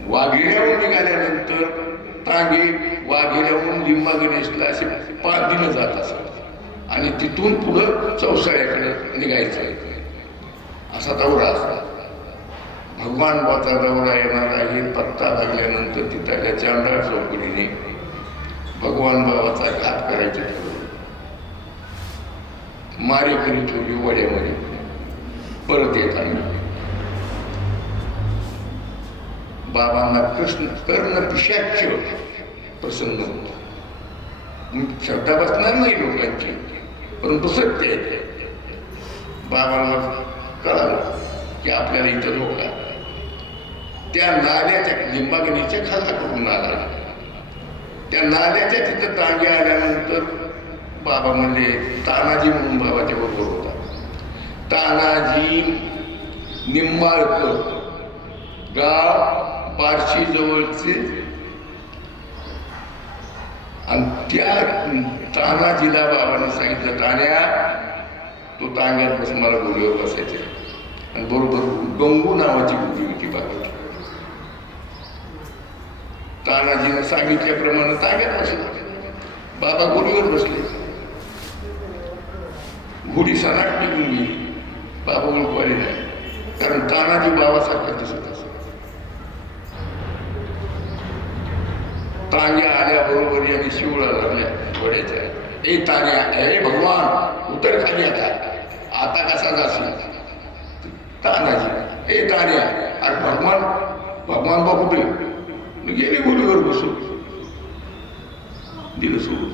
वाघेऱ्याहून निघाल्यानंतर तांगे वाघेऱ्याहून लिंबा गणेशला असे 5 दिनं जात असत आणि तिथून पुढं चौसाळ्याकडे निघायचं असा दौरा असता. भगवान बाचा दौरा येणार आहे पत्ता लागल्यानंतर तिथल्या चांडाळ चौकडीने भगवान बाबाचा घात करायचं ठरवलं. मारेकरी ठेवली वड्यामध्ये. परत येताना बाबांना कृष्ण कर्ण पिशाच्य प्रसन्न होत. श्रद्धा बसणार नाही लोकांची परंतु सत्य आहे. बाबांना कळालं की आपल्याला इथं लोक त्या नाल्याच्या लिंबागणीच्या खाला करून आला. त्या नाल्याच्या तिथं तांगे आल्यानंतर बाबा म्हणले तानाजी म्हणून बाबाच्या बरोबर होता. तानाजी निंबाळकर गाव बार्शी जवळचे आणि त्या तानाजीला बाबाने सांगितलं तान्या तो तांग्यात बसून मला गोलीवर बसायचे आणि बरोबर गंगू नावाची गुढी होती बाबाची. तानाजीनं सांगितल्याप्रमाणे तांग्यात बसले. बाबा गोलीवर बसले. गुढी सनाट निघून गेली. बाबा ओळखवाले नाही कारण तानाजी बाबासारखा दिसत असत. तांग्या आल्याबरोबर यांनी शिवळा लागल्या वड्याच्या. ए तान्या हे भगवान उतर खाली आता कसा जाशील. तानाजी ए तान्या अरे भगवान बाबू गेली गोलीवर बसून दिलं सोडून.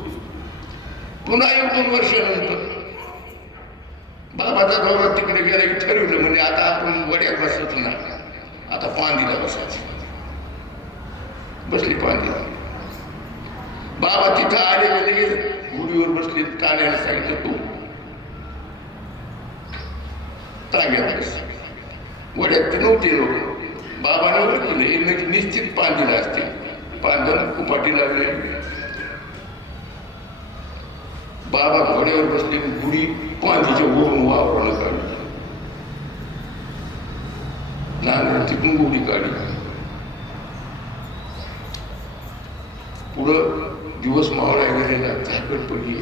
पुन्हा 1-2 वर्षानंतर बाबाचा दौरा तिकडे गेला की ठरवलं म्हणजे आता आपण वड्यात बसत ना आता पांदीला बसायचं. बसली पांदीला. बाबा तिथं आले म्हणजे गुढीवर बसले. ताण्याला सांगितलं तू तांग्यात बस. वड्यात ते नव्हते लोक. बाबाने ओळखले निश्चित पांदीला असते. पांदन कुपाटी लागले. बाबा घोड्यावर बसले. गुढी पांदीच्या ओढून वावरानं काढली. नांगर तिथून गुढी काढली. पुढं दिवस मावळा गेलेला झाकड पडली.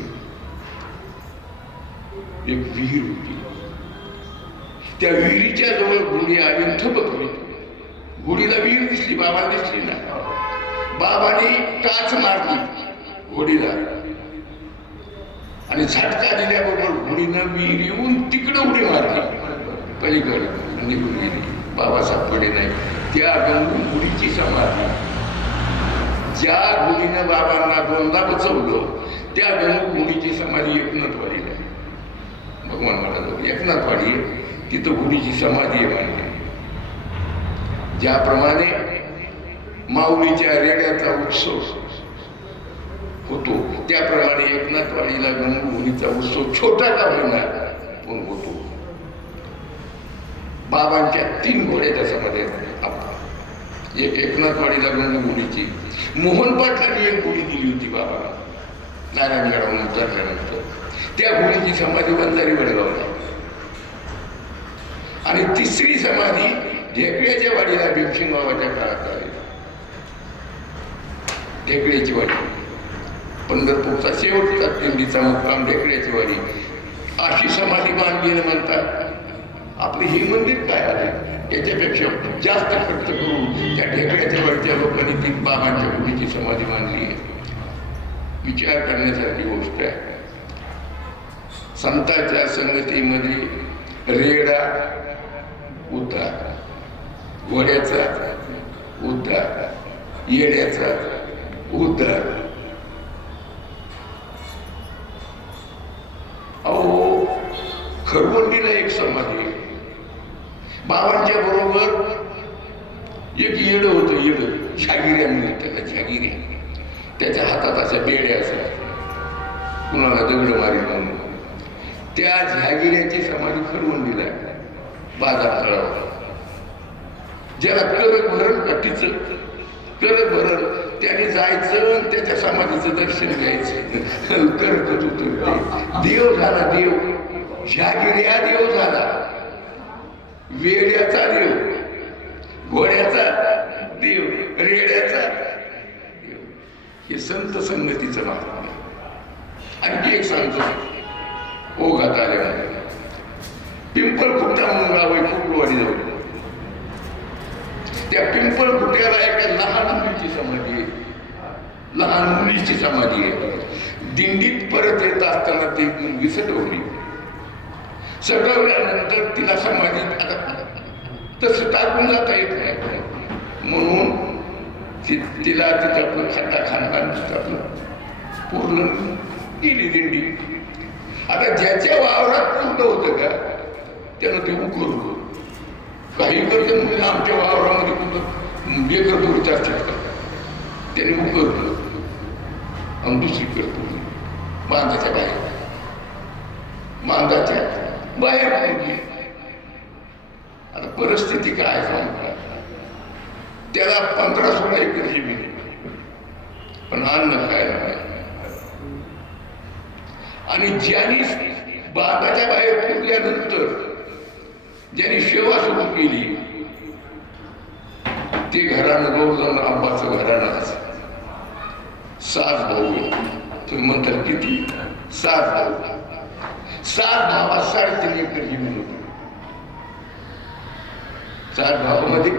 एक विहीर होती. त्या विहिरीच्या जवळ गुढी आली ठबकली. गुढीला विहीर दिसली बाबाला दिसली ना. बाबाने टाच मारली घोडीला आणि झटका दिल्याबरोबर घोडीनं विहीर येऊन तिकडं उडी मारली पलीकडे निघून गेली. बाबा सापडले नाही. त्या गंगून गुढीची समाधी ज्या गुढीनं बाबांना 2दा बचवलं त्या गंगू गुढीची समाधी एकनाथवाडीला. भगवान म्हणालो एकनाथवाडी तिथं गुढीची समाधी आहे मानली. ज्याप्रमाणे माऊलीच्या रेड्याचा उत्सव होतो त्याप्रमाणे एकनाथवाडीला गंगूभूमीचा उत्सव छोटा का होईना पण होतो. बाबांच्या 3 घोड्याच्या समाधी आहेत. एक एकनाथवाडीला गंगूभूमीची, मोहन पाटलांनी एक घोडी दिली होती बाबाला नारायणगडावरून उतरल्यानंतर. त्या घोडीची समाधी बंधारी वडगावला. आणि 3री समाधी ढेकळ्याच्या वाडीला भीमसिंग बाबाच्या काळात आहे. ढेकळ्याची वाडी पंढरपूरचा शेवटचा दिंडीचा मुक्काम ढेकळ्याची वाडी. अशी समाधी बांधली म्हणतात. आपले हे मंदिर काय आहे याच्यापेक्षा जास्त खर्च करून त्या ढेकळ्याच्या वाडीच्या लोकांनी ती बाबांच्या गुढीची समाधी बांधली आहे. विचार करण्यासारखी गोष्ट आहे. संतांच्या संगतीमध्ये रेडा उद्धार, घोड्याचा उद्धार, येड्याचा उद्धार. अहो खरवंडीला एक समाधी आहे. बाबांच्या बरोबर एक येड होतं. येड झागिऱ्या म्हणतात त्याला, झागिऱ्या. त्याच्या हातात अशा बेड्या असतात, कुणाला दगड मारी म्हणून. त्या झागिऱ्याची समाधी खरवंडीला आहे बाजार तळावर. ज्याला कर भरण कटीचं कर भरण त्याने जायचं, त्याच्या समाधीचं दर्शन घ्यायचं. करत होतो देव झाला. देव झागिऱ्या देव झाला. वेड्याचा देव, घोड्याचा देव, रेड्याचा देव. हे संत संगतीचं महात्म्य. आणखी एक सांगतो ओघात आल्यामुळे. पिंपळखुटा म्हणून गाव आहे कुर्डवाडी जवळ. त्या पिंपळखुट्याला एका लहान मुलीची समाधी आहे. लहान मुलीची समाधी आहे. दिंडीत परत येत असताना ती मुलगी सटवली. सटवल्यानंतर तिला समाधी तसं टाकून जाता येत नाही म्हणून तिला तिथं खड्डा खानपान आपलं पूर्ण गेली दिंडी. आता ज्याच्या वावरात कुठं होतं का त्यानं ते उकरलं. काही करते म्हणजे आमच्या वावरामध्ये कुठं बेकर दूरचे असतात का त्याने उकरलं आणि दुसरी करतो बांधाच्या बाहेर. बांधाच्या बाहेर पडली. आता परिस्थिती काय सांगता. त्याला 15-16 एकर जमीन आहे पण अन्न खायला नाही. आणि ज्यांनी बांधाच्या बाहेर फुटल्यानंतर ज्यांनी सेवा सुरू केली ते घरानं गौजन आंबाचं घराणं असं 7 भाऊ. तुम्ही म्हणतात किती? 7 भाऊ. 7 भावात 3.5 एकर जमीन होती. 7 भावामध्ये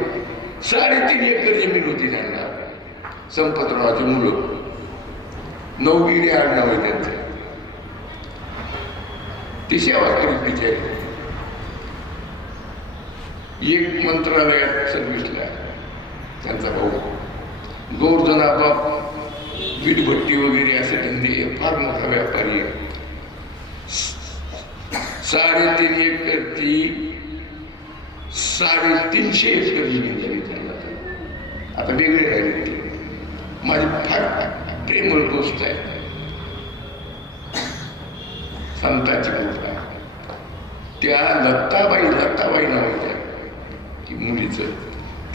3.5 एकर जमीन होती त्यांना. संपतरावाची मुलं, नवगिरी आडनाव आहे त्यांचं. ती सेवा करीत बिचारी. एक मंत्रालयात सर्व्हिसला त्यांचा भाऊ. गौरजन आपाप वीटभट्टी वगैरे असे धंदे, फार मोठा व्यापारी आहे. 3.5 एकरची 350 एकर जमीन झाली त्यांना. आता वेगळे राहिले. माझी फार प्रेमळ दोस्त आहे. संतांची मुलगा. त्या लत्ताबाई नाव आहे की मुलीचं.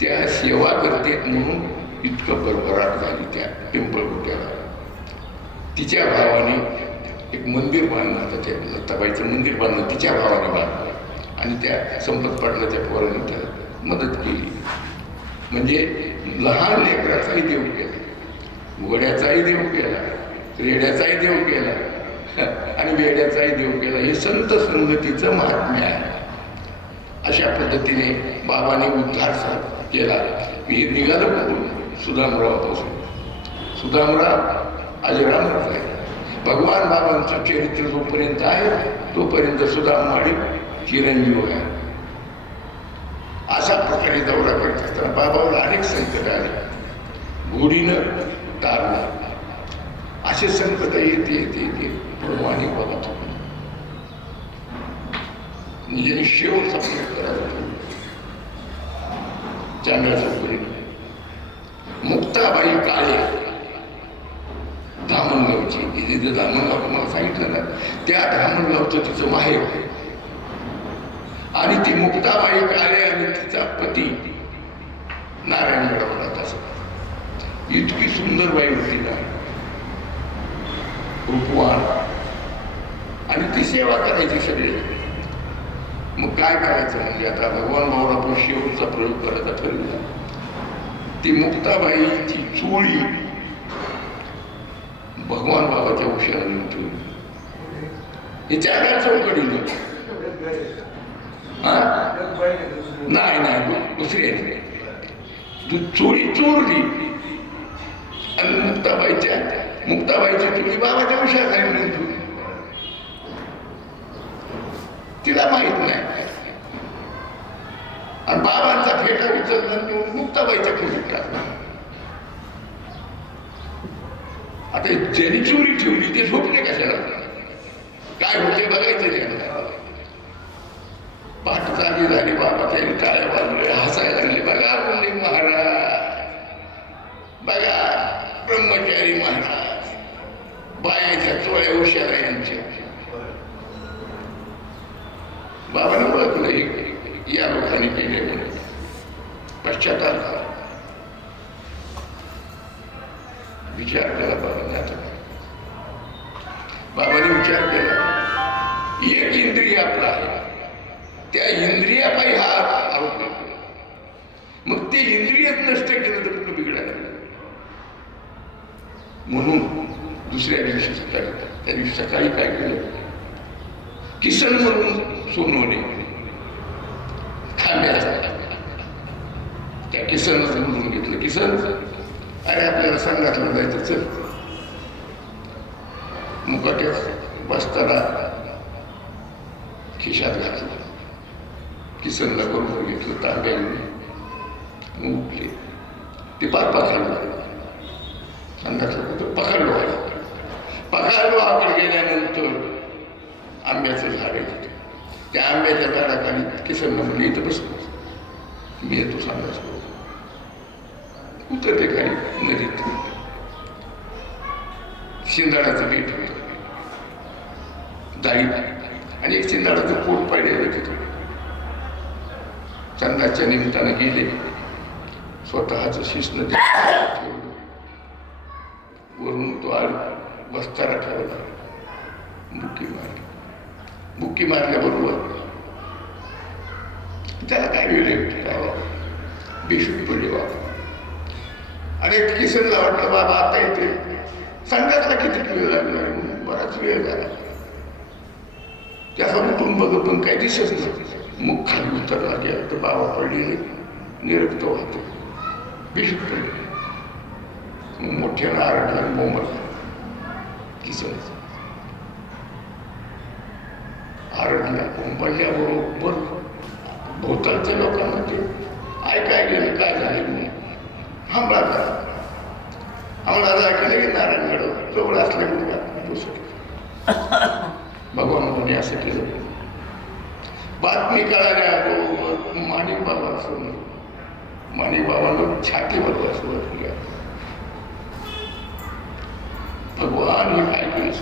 त्या सेवा करते म्हणून इतकं भरभराट झाली त्या पिंपळखुट्याला. तिच्या भावाने एक मंदिर बांधलं होतं. त्या लत्ताबाईचं मंदिर बांधलं तिच्या भावाने बांधलं आणि त्या संपत पाटलाच्या पोराने त्याला मदत केली. म्हणजे लहान लेकराचाही देव केला, घोड्याचाही देव केला, रेड्याचाही देव केला आणि बेड्याचाही देव केला. हे संत संगतीचं महात्म्य आहे. अशा पद्धतीने बाबाने उद्धार केला. मी निघालो सुदामरावापासून. सुदामराव अजरामरच आहे. भगवान बाबांचं चरित्र जोपर्यंत आहे तोपर्यंत सुदामवाडी चिरंजीव आहे. अशा प्रकारे दौरा करत असताना बाबावर अनेक संकट आले. घोडीनं तारलं. असे संकट येते भगवानी बघत होते. म्हणजे शेवटचा प्रयोग करायचा चांगल्याचा परिणाम. मुक्ताबाई काळे धामणगावची, तिथे धामणगाव तुम्हाला सांगितलं ना, त्या धामणगावचं तिचं माहेर आहे. आणि ती मुक्ताबाई काळे आणि तिचा पती नारायणगडावर राहत असत. इतकी सुंदर बाई होती ना, रूपवान, आणि ती सेवा करायची सगळे. मग काय करायचं म्हणजे आता भगवान भाऊला आपण शेवटचा प्रयोग करायचा ठरवला. ती मुक्ताबाईची चोळी भगवान बाबाच्या उशाला ठेवली. हे चार चौकडी नाही नाही दुसरी आहे. तू चोळी चोरली आणि मुक्ताबाईची चोळी बाबाच्या उशाला ठेवली. तिला माहित नाही, आणि बाबांचा फेटा उचलला मुक्ताबाईच्या खोलीत टाकला. आता ज्यांनी चोरी ठेवली ते झोपले कशाला? काय होते बघायचं त्यांना. पाठ जागी झाली, बाबा त्यांनी टाळ्या वाजवल्या, हसायला लागले. बघा म्हणले महाराज, बघा ब्रह्मचारी महाराज, बायाच्या चोळ्या उशाला यांच्या. बाबाने ओळखलं या लोकांनी केले म्हणून. पश्चाताप झाला. विचार केला बाबाने. आता बाबाने विचार केला, एक इंद्रिय आपला आहे, त्या इंद्रियापायी हा आरोप करतो. मग ते इंद्रियच नष्ट केलं तर कुठं बिघडायला. म्हणून दुसऱ्या दिवशी सकाळी, त्या दिवशी सकाळी काय केलं, किसन म्हणून सोनवणे खांब्याला त्या किसन समजून घेतलं. किसन, अरे आपल्याला संघातलं जायचं, चल. मुकाट्यात बसताना खिशात घातलं. किसनला बरोबर घेतलं तांब्याने, उठले. ते पार पकडलं. संघातलं कुठं पकडलो आहे. पकडलो गेल्यानंतर आंब्याचं झाड आहे. त्या आंब्याच्या झाडाखाली किसनला म्हणले, इथं बसतो, मी येतो सांगाच करू. उतरते खाली नदीत. शिंदाडाचं बेट होतं दाई, आणि एक शिंदाडाचं पोट पाडलेलं तिथं. चंदाच्या निमित्तानं गेले, स्वतःच शिस्न ठेवलं, वरून तो बस्तारा ठेवला, बुक्की मारली. बुक्की मारल्याबरोबर त्याला काय वेळ बेशुद्ध पडले बाबा. आणि किसनला वाटलं बाबा आता येते, संघातला किती वेळ लागला, बराच वेळ झाला. त्याचा उठून बघत पण काही दिसत नाही. मग खाली उतरला गेला तर बाबा पडलेले निरक्त होते, बेशुद्ध पडले. मग मोठ्यानं आरडला, बोंबला किसन. आरडल्या बोंबल्याबरोबर भोवतालच्या लोकांना ते ऐकाय गेलं काय झाले म्हणून. हमला झाला. हमला झाला की लगेच नारायणगड जवळ असल्यामुळे भगवान कोणी असं केलं. बातमी कळाल्याबरोबर माणिक बाबा समोर, माणिक बाबांना छातीवर बसवत घ्या. भगवान हे काय केलंस?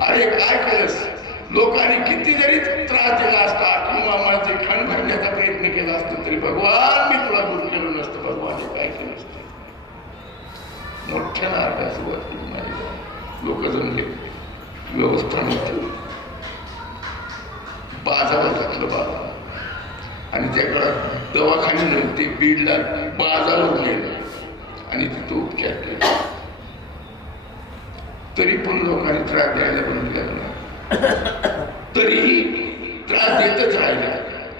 अरे काय केलंस? लोकांनी किती जरी त्रास दिला असता किंवा माझे खण भरण्याचा प्रयत्न केला असता तरी भगवान मी तुला दूर केलं नसतं. भगवान काय केलं असतं? मोठ्या नारळा सुरुवात केली माझी. लोक जमले, व्यवस्था नव्हती. बाजारात घातलं बाबा, आणि त्याकडं दवाखाने नव्हते. बीडला बाजारात गेलं आणि तिथं उपचार केला. तरी पण लोकांनी त्रास द्यायला बंद केला. तरीही त्रास देतच राहिला.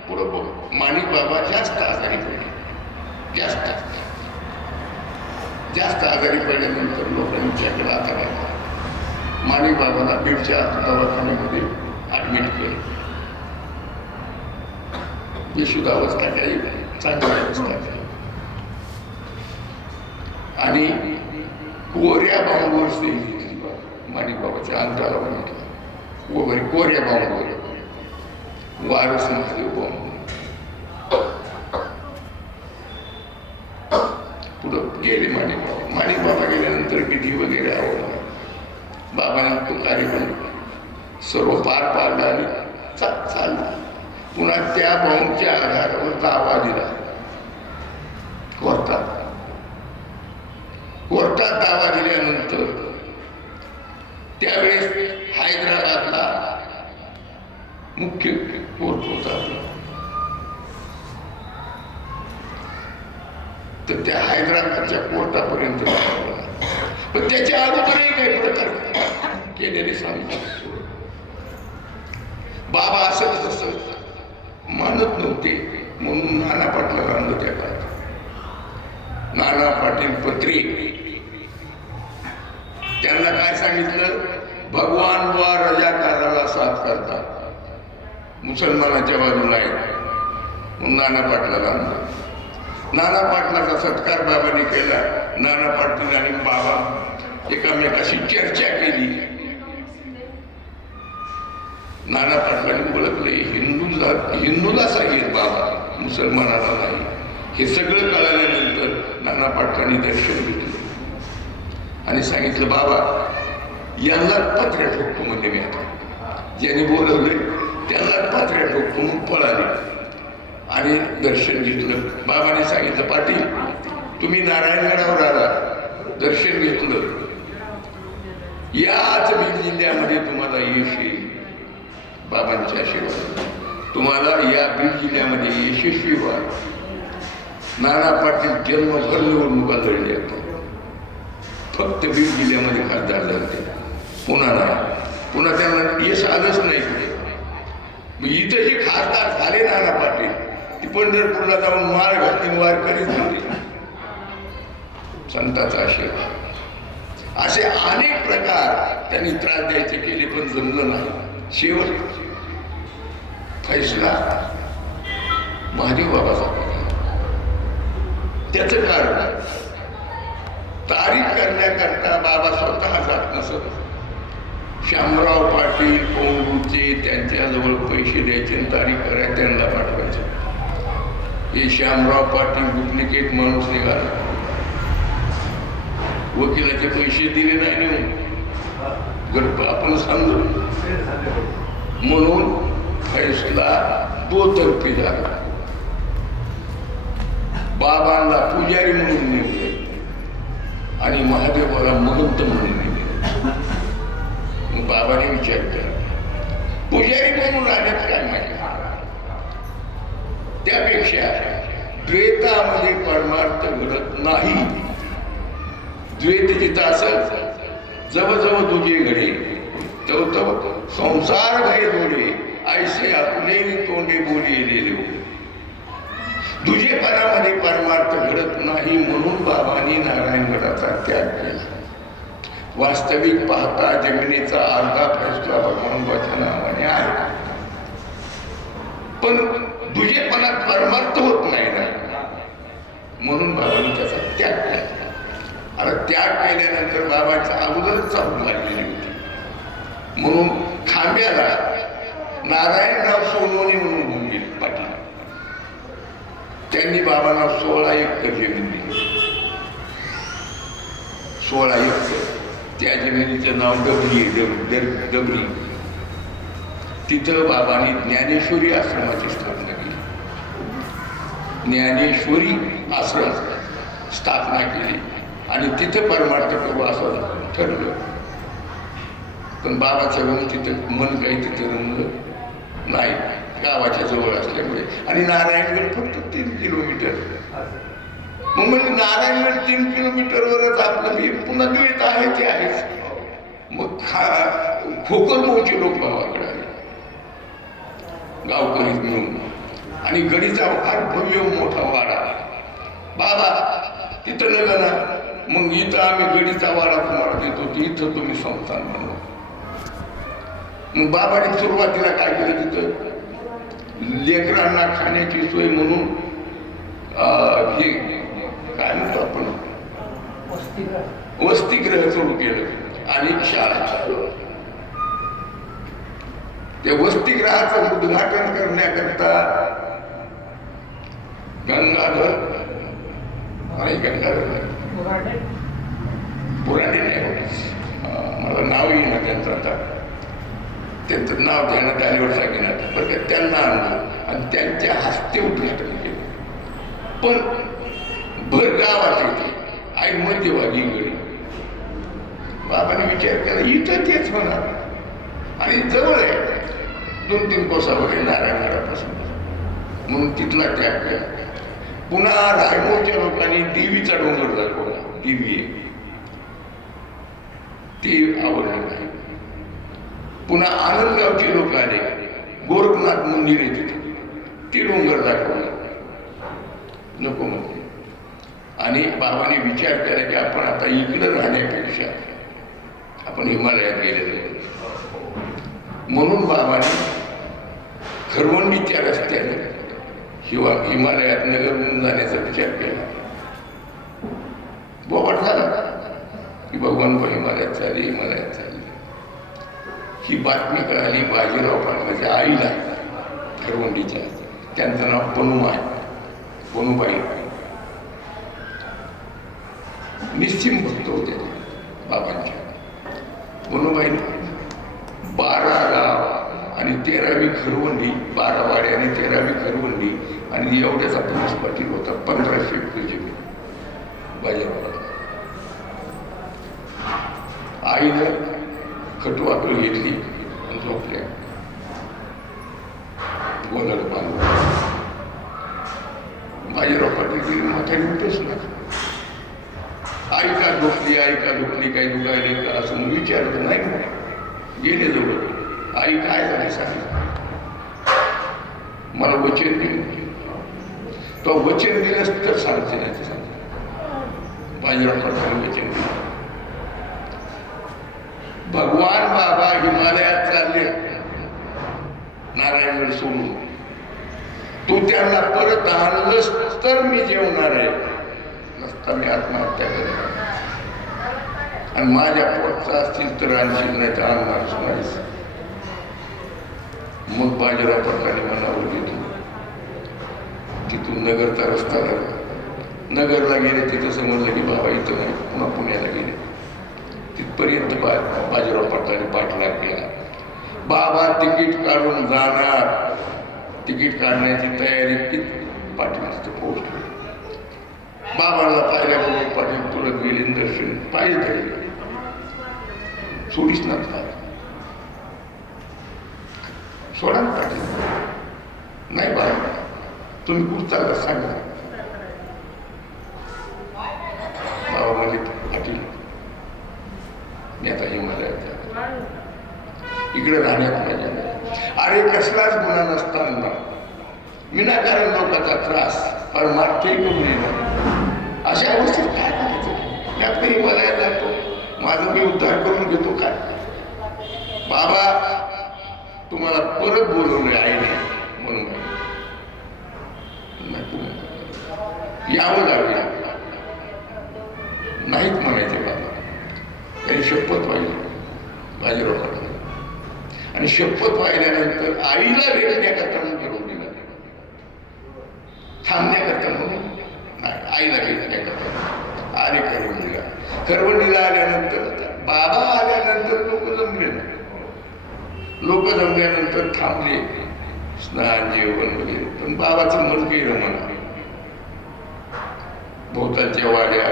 पुढं बघ, माणिक बाबा जास्त आजारी पडले. जास्त आजारी पडल्यानंतर लोकांनी विचारलं आता काय. माणिक बाबाला बीडच्या दवाखान्यामध्ये ऍडमिट केलं. बेशुद्ध अवस्था काही, चांगली अवस्था काही. आणि कोऱ्या बांबूवर सही घेतली माणिक बाबाच्या अंतराला बघितलं. कोऱ्या बांबूवर वारस महादेव बॉम्ब पुढं गेले माणिकबाबा गेल्यानंतर विधी वगैरे आवडला. बाबांनी तो कार्यक्रम सर्व पार पाडला आणि चालला. पुन्हा त्या बॉम्बच्या आधारावर दावा दिला कोर्टात दावा दिल्यानंतर त्यावेळेस हैदराबादला मुख्य कोर्ट होता. तर त्या हैदराबादच्या कोर्टापर्यंत पण त्याच्या अगोदरही काही प्रकार केलेले सांगतो. बाबा असं तसं मानत नव्हते म्हणून नाना पाटलाला आणलं त्या काळात. नाना पाटील पत्रे त्यांना काय सांगितलं, भगवान वा रजाकाराला साथ करतात, मुसलमानाच्या बाजूला आहेत म्हणून नाना पाटलाला आणलं. नाना पाटलाचा सत्कार बाबांनी केला. नाना पाटील आणि बाबा एकामेकाशी चर्चा केली. नाना पाटलांनी ओळखले हिंदूला सांगेल बाबा, मुसलमानाला नाही. हे सगळं कळाल्यानंतर नाना पाटलांनी दर्शन घेतलं आणि सांगितलं, बाबा यांना पात्र्या ठोकतो म्हणजे मी आता ज्यांनी बोलवले त्यांना पात्र्या ठोकतो म्हणून पळाले आणि दर्शन घेतलं. बाबाने सांगितलं, पाटील तुम्ही नारायणगडावर आला, दर्शन घेतलं, याच बीड जिल्ह्यामध्ये तुम्हाला यश येईल. बाबांच्या आशीर्वाद तुम्हाला या बीड जिल्ह्यामध्ये यशस्वी व्हा. नाना पाटील जन्मभर निवडणुका लढले, फक्त बीड जिल्ह्यामध्ये खासदार झाले, पुन्हा नाही. पुन्हा त्यांना यश आलंच नाही पुढे. इथं जे खासदार झाले नाना पाटील, ती पंढरपूरला जाऊन माळ घालून वार करीत होते. संतांचा आशीर्वाद. असे अनेक प्रकार त्यांनी त्रास द्यायचे केले पण जमलं नाही. शेवट फैसला महादेव बाबाचा. त्याचं कारण तारीख करण्याकरता बाबा स्वतः जात नसत. श्यामराव पाटील कोंडूचे त्यांच्याजवळ पैसे द्यायचे आणि तारीख करायला त्यांना पाठवायचे. हे श्यामराव पाटील डुप्लिकेट माणूस निघाला. वकिलाचे पैसे दिले नाही नेऊन आपण समजू म्हणून फैसला दोतर्फी झाला. बाबांना पुजारी म्हणून नेमले आणि महादेवाला महंत म्हणून नेमले. बाबाने विचार केला, पुजारी म्हणून आल्यात काय माहिती. त्यापेक्षा द्वैतामध्ये परमार्थ घडत नाही. द्वैत जिथं असेल जवळजवळ तुझे घडे तव तव संसार भय जोडे, ऐसे आपले तोंडे बोलिले. दुजेपणामध्ये परमार्थ घडत नाही म्हणून बाबांनी नारायणगडाचा त्याग केला. वास्तविक पाहता जमिनीचा अर्धा फैसला भगवानबाच्या नावाने आहे, पण दुजेपणात परमार्थ होत नाही ना, म्हणून बाबांनी त्याचा त्याग केला. आता त्याग केल्यानंतर बाबाच्या अगोदरच चालू लागलेली होती. म्हणून खांब्याला नारायणराव सोनवणे म्हणून होऊन गेले पाटील. त्यांनी बाबांना 16 एकर जमीन दिली. 16 एकर. त्या जमिनीचं नाव डबरी. तिथं बाबांनी ज्ञानेश्वरी आश्रमाची स्थापना केली. ज्ञानेश्वरी आश्रम स्थापना केली आणि तिथं परमार्थ करू असं ठरलं. पण बाबाचं मन तिथं काही तिथं रमलं नाही, गावाच्या जवळ असल्यामुळे. आणि नारायणगड फक्त 3 किलोमीटर. मग म्हणजे नारायणगड 3 किलोमीटरवरच आपलं पुन्हा द्वैत आहे ते आहेच. मग खोकरमोचे लोक बाबाकडे आले, गावकरी मिळून. आणि गडीचा फार भव्य मोठा वाडा. बाबा तिथं नका ना, मग इथं आम्ही गडीचा वाडा तुम्हाला देतो, इथं तुम्ही संस्थान म्हणून. मग बाबाने सुरुवातीला काय केलं, तिथं लेकरांना खाण्याची सोय म्हणून हे काय म्हणतो आपण वसतिगृह सुरू केलं आणि शाळा. त्या वसतिगृहाचं उद्घाटन करण्याकरता गंगाधर पुराणे नाही, मला नाव येईना त्यांचं आता, त्यांचं नाव ध्यानात आल्यावर सांगेन आता, बरं का, त्यांना आणलं आणि त्यांच्या हस्ते उद्घाटन केलं. पण भर गावात येते आई मध्यभागी गडी. बाबाने विचार केला इथं तेच होणार आणि जवळ आहे, 2-3 कोसावर आहे नारायणगडापासून, म्हणून तिथला त्याग केला. पुन्हा रायमोरच्या लोकांनी देवीचा डोंगर दाखवला, देवी आहे ते आवडलं नाही. पुन्हा आनंदगावचे लोक आले, गोरखनाथ मंदिर आहे तिथे, ते डोंगर दाखवलं, नको म्हणते. आणि बाबाने विचार केला की आपण आता इकडं राहण्यापेक्षा आपण हिमालयात गेलेलो, म्हणून बाबाने खरवंडीच्या रस्त्याने हिमालयात नगरहून जाण्याचा विचार केला. बोबाट झाला की भगवान पण हिमालयात चालली. ही बातमी कळाली बाजीराव पाटलाच्या आईला, खरवंडीच्या, त्यांचं नाव पनुबाई, निश्चिम भक्त होते बाबांच्या. पनुबाईने 12 गाव आणि 13वी खरवंडी, 12 वाडे आणि 13वी खरवंडी आणि एवढ्याचा पोलीस पाटील होता. 1500 एकर जमीन बाजीराव. आईनं खटवाकडे घेतली आणि झोपल्या, गोंधळ बांधून. बाजीराव पाटील म्हातारी उठच ना, आई का झोपली, आई का झोपली, काही दुखायले का असं विचारलं नाही. गेले जवळ, आई काय झाली सांगितलं, मला वचन दिलं, तो वचन दिलंच तर सांगते नाही. बाजीराव पाटलांनी वचन दिलं. भगवान बाबा हिमालयात चालले नारायणगड सोडून, तू त्यांना परत आणलंस तर मी जेवणार आहे, नसता मी आत्महत्या करणार. आणि माझ्या पोटचा असतील तर आणशील, नाही तर आणणारच नाहीस. मग बाजीराव पाटलांनी मनावर घेतलं. तिथून नगरचा रस्ता लागला. नगरला गेले, तिथं समजलं की बाबा इथं नाही, पुन्हा पुण्याला गेले. तिथपर्यंत बाजीराव पाटलांनी पाठलाग केला. बाबा तिकीट काढून जाणार, तिकीट काढण्याची तयारी पाटील पोहोचले. बाबाला पाहिल्याबरोबर पाटील परत गेले, दर्शन पाहिजे धरले, सोडीच नसतात. सोडा पाटील, नाही बाबा तुम्ही कुठं चालला सांगा. बाबा म्हणजे पाटील मी आता हिमालयात इकडे राहण्यात माझ्या. अरे कसलाच गुन्हा नसताना विनाकारण लोकांचा त्रास परमार्थ करून येणार, अशा अवस्थेत काय करायचं. त्यात तरी हिमालयात जातो, माझं मी उद्धार करून घेतो काय. बाबा तुम्हाला परत बोलवले आईने, म्हणून यावं लागेल, नाहीत म्हणायचे बाबा. त्यांनी शपथ वाहिली बाजीराव पाटला, आणि शपथ वाहिल्यानंतर आईला भेटण्याकरता म्हणून ठरवलेला, थांबण्याकरता म्हणून नाही, आईला भेटण्याकरता आले खरवंडीला. खरवंडीला आल्यानंतर बाबा आल्यानंतर लोक जमले ना, लोक जमल्यानंतर थांबले, स्नान जेवण वगैरे. पण बाबाचं मन केलं म्हणा, भोवतालच्या वाड्या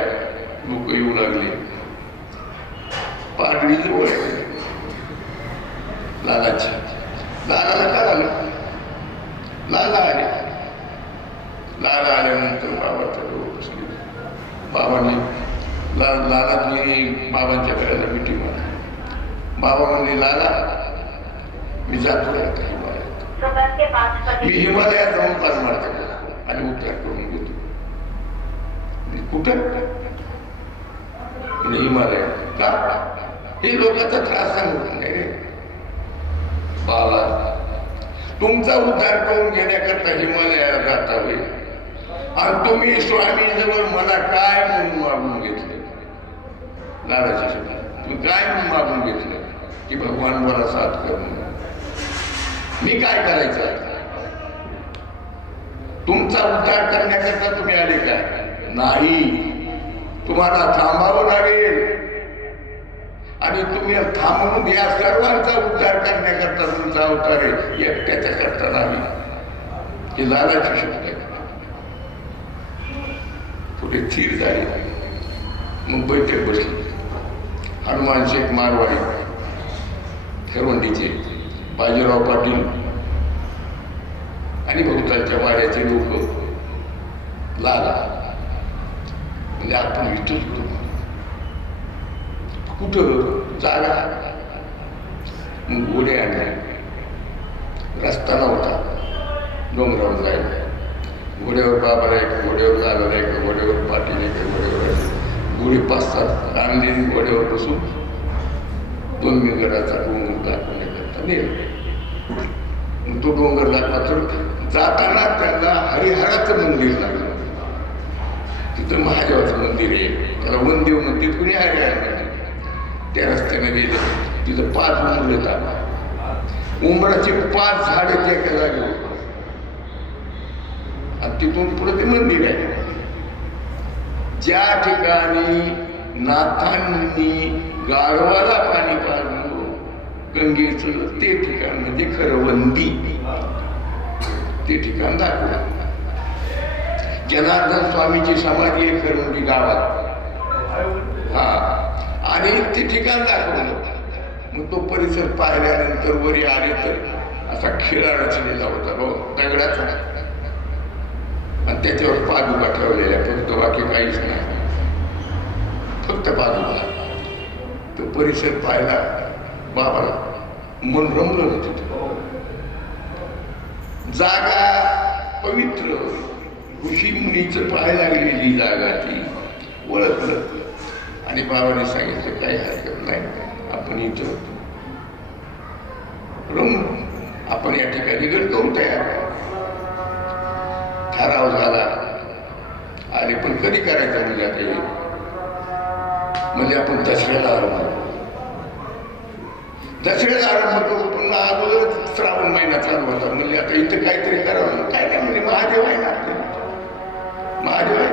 लोक येऊ लागले. पाडळी जवळ लालाची, लालाला काय आलं, लाला आले. लाला आल्यानंतर बाबा जवळ बसले. बाबांनी लालानी बाबांच्या घराला मिठी मारली. बाबा म्हणले लाला मी जातो आता हिमालयात, मी हिमालयात जाऊन परमार्थ करतो आणि उद्धार करून घेतो. कुठं हिमालयात का, हे लोकांचा त्रास सांगत नाही रे बाबा. तुमचा उद्धार करून घेण्याकरता हिमालयाला जाता होईल, आणि तुम्ही स्वामी जवळ मला काय म्हणून मागून घेतलं. लालाची शब्द, तुम्ही काय म्हणून मागून घेतलं की भगवान मला साथ कर म्हणून. मी काय करायचं? तुमचा उद्धार करण्याकरता तुम्ही आले का? नाही, तुम्हाला थांबावं लागेल आणि तुम्ही थांबून या सर्वांचा उद्धार करण्याकरता तुमचा अवतार आहे, एकट्याच्या करता नाही. हे लालाची शब्द आहे. पुढे थीर झाली. मग बैठक बसली. हनुमान शेख मारवाडी खरवंडीचे, बाजीराव पाटील आणि भोवतालच्या वाड्याचे लोक, लाला म्हणजे आपण विठ्ठल कुठं जागा. मग घोडे आणले. रस्ता नव्हता डोंगरावर जायला. घोड्यावर बाबा राहायचं, घोड्यावर लाला राहायचं, घोड्यावर पाटील यायचं, घोड्यावर घोडे 5-7 आणले. घोड्यावर बसून 2 मिनिटाचा डोंगर दाखवण्याकरता नेलं. तो डोंगर दाखवा तर जाताना त्यांना हरिहराचं मंदिर लागलं. तिथं महादेवाचं मंदिर आहे, त्याला वनदेव म्हणते, कुणी हरिहर म्हणते. त्या रस्त्याने गेलं. तिथं 5 उंबर येतात. उंबराची 5 झाडे त्या एका जागेवर आणि तिथून पुढे ते मंदिर आहे. ज्या ठिकाणी नाथांनी गाढवाला पाणी पाजलं गंगेचं, ते ठिकाण म्हणजे खरवंदी. ते ठिकाण दाखवलं. जनार्दन स्वामीची समाधी आहे खरवंदी गावात. हा, आणि ते ठिकाण दाखवलं. मग तो परिसर पाहिल्यानंतर वरी आले तर असा खिळा रचलेला होता दगडाचा आणि त्याच्यावर पादुका ठेवलेल्या, फक्त बाकी काहीच नाही, फक्त पादुका. तो परिसर पाहिला बाबाला मन रमलं होतं. जागा पवित्र, ऋषी मुनीचं पाय लागलेली जागा ती ओळखलं. आणि बाबाने सांगितलं काही हरकत नाही, आपण इथं रमू, आपण या ठिकाणी गड करू तयार. ठराव झाला. अरे पण कधी करायचं म्हणजे आता म्हणजे आपण दसऱ्याला आरंभ, दसऱ्याला आरंभ करू. पण अगोदर श्रावण महिना चालू होता. म्हणजे आता इथं काहीतरी करावं. काय नाही म्हणजे महादेव आहे ना आपल्याला, महादेव आहे,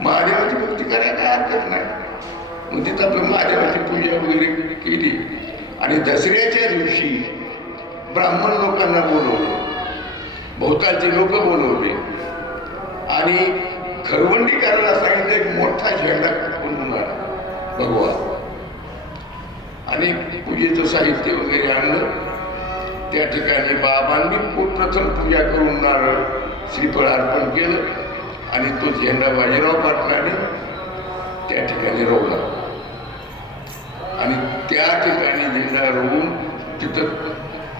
महादेवाची भक्ती करायला काय हरकत नाही. मग तिथं आपलं महादेवाची पूजा वगैरे केली. आणि दसऱ्याच्या दिवशी ब्राह्मण लोकांना बोलवलं, भोवतालचे लोक बोलवले आणि खरवंडीकरांना सांगितलं एक मोठा झेंडा बनवून आणा भगवान. आणि पूजेचं साहित्य वगैरे आणलं. त्या ठिकाणी बाबांनी प्रथम पूजा करून नारळ श्रीफळ अर्पण केलं आणि तो झेंडा बाजीराव पाटलाने त्या ठिकाणी रोवला. आणि त्या ठिकाणी झेंडा रोवून तिथं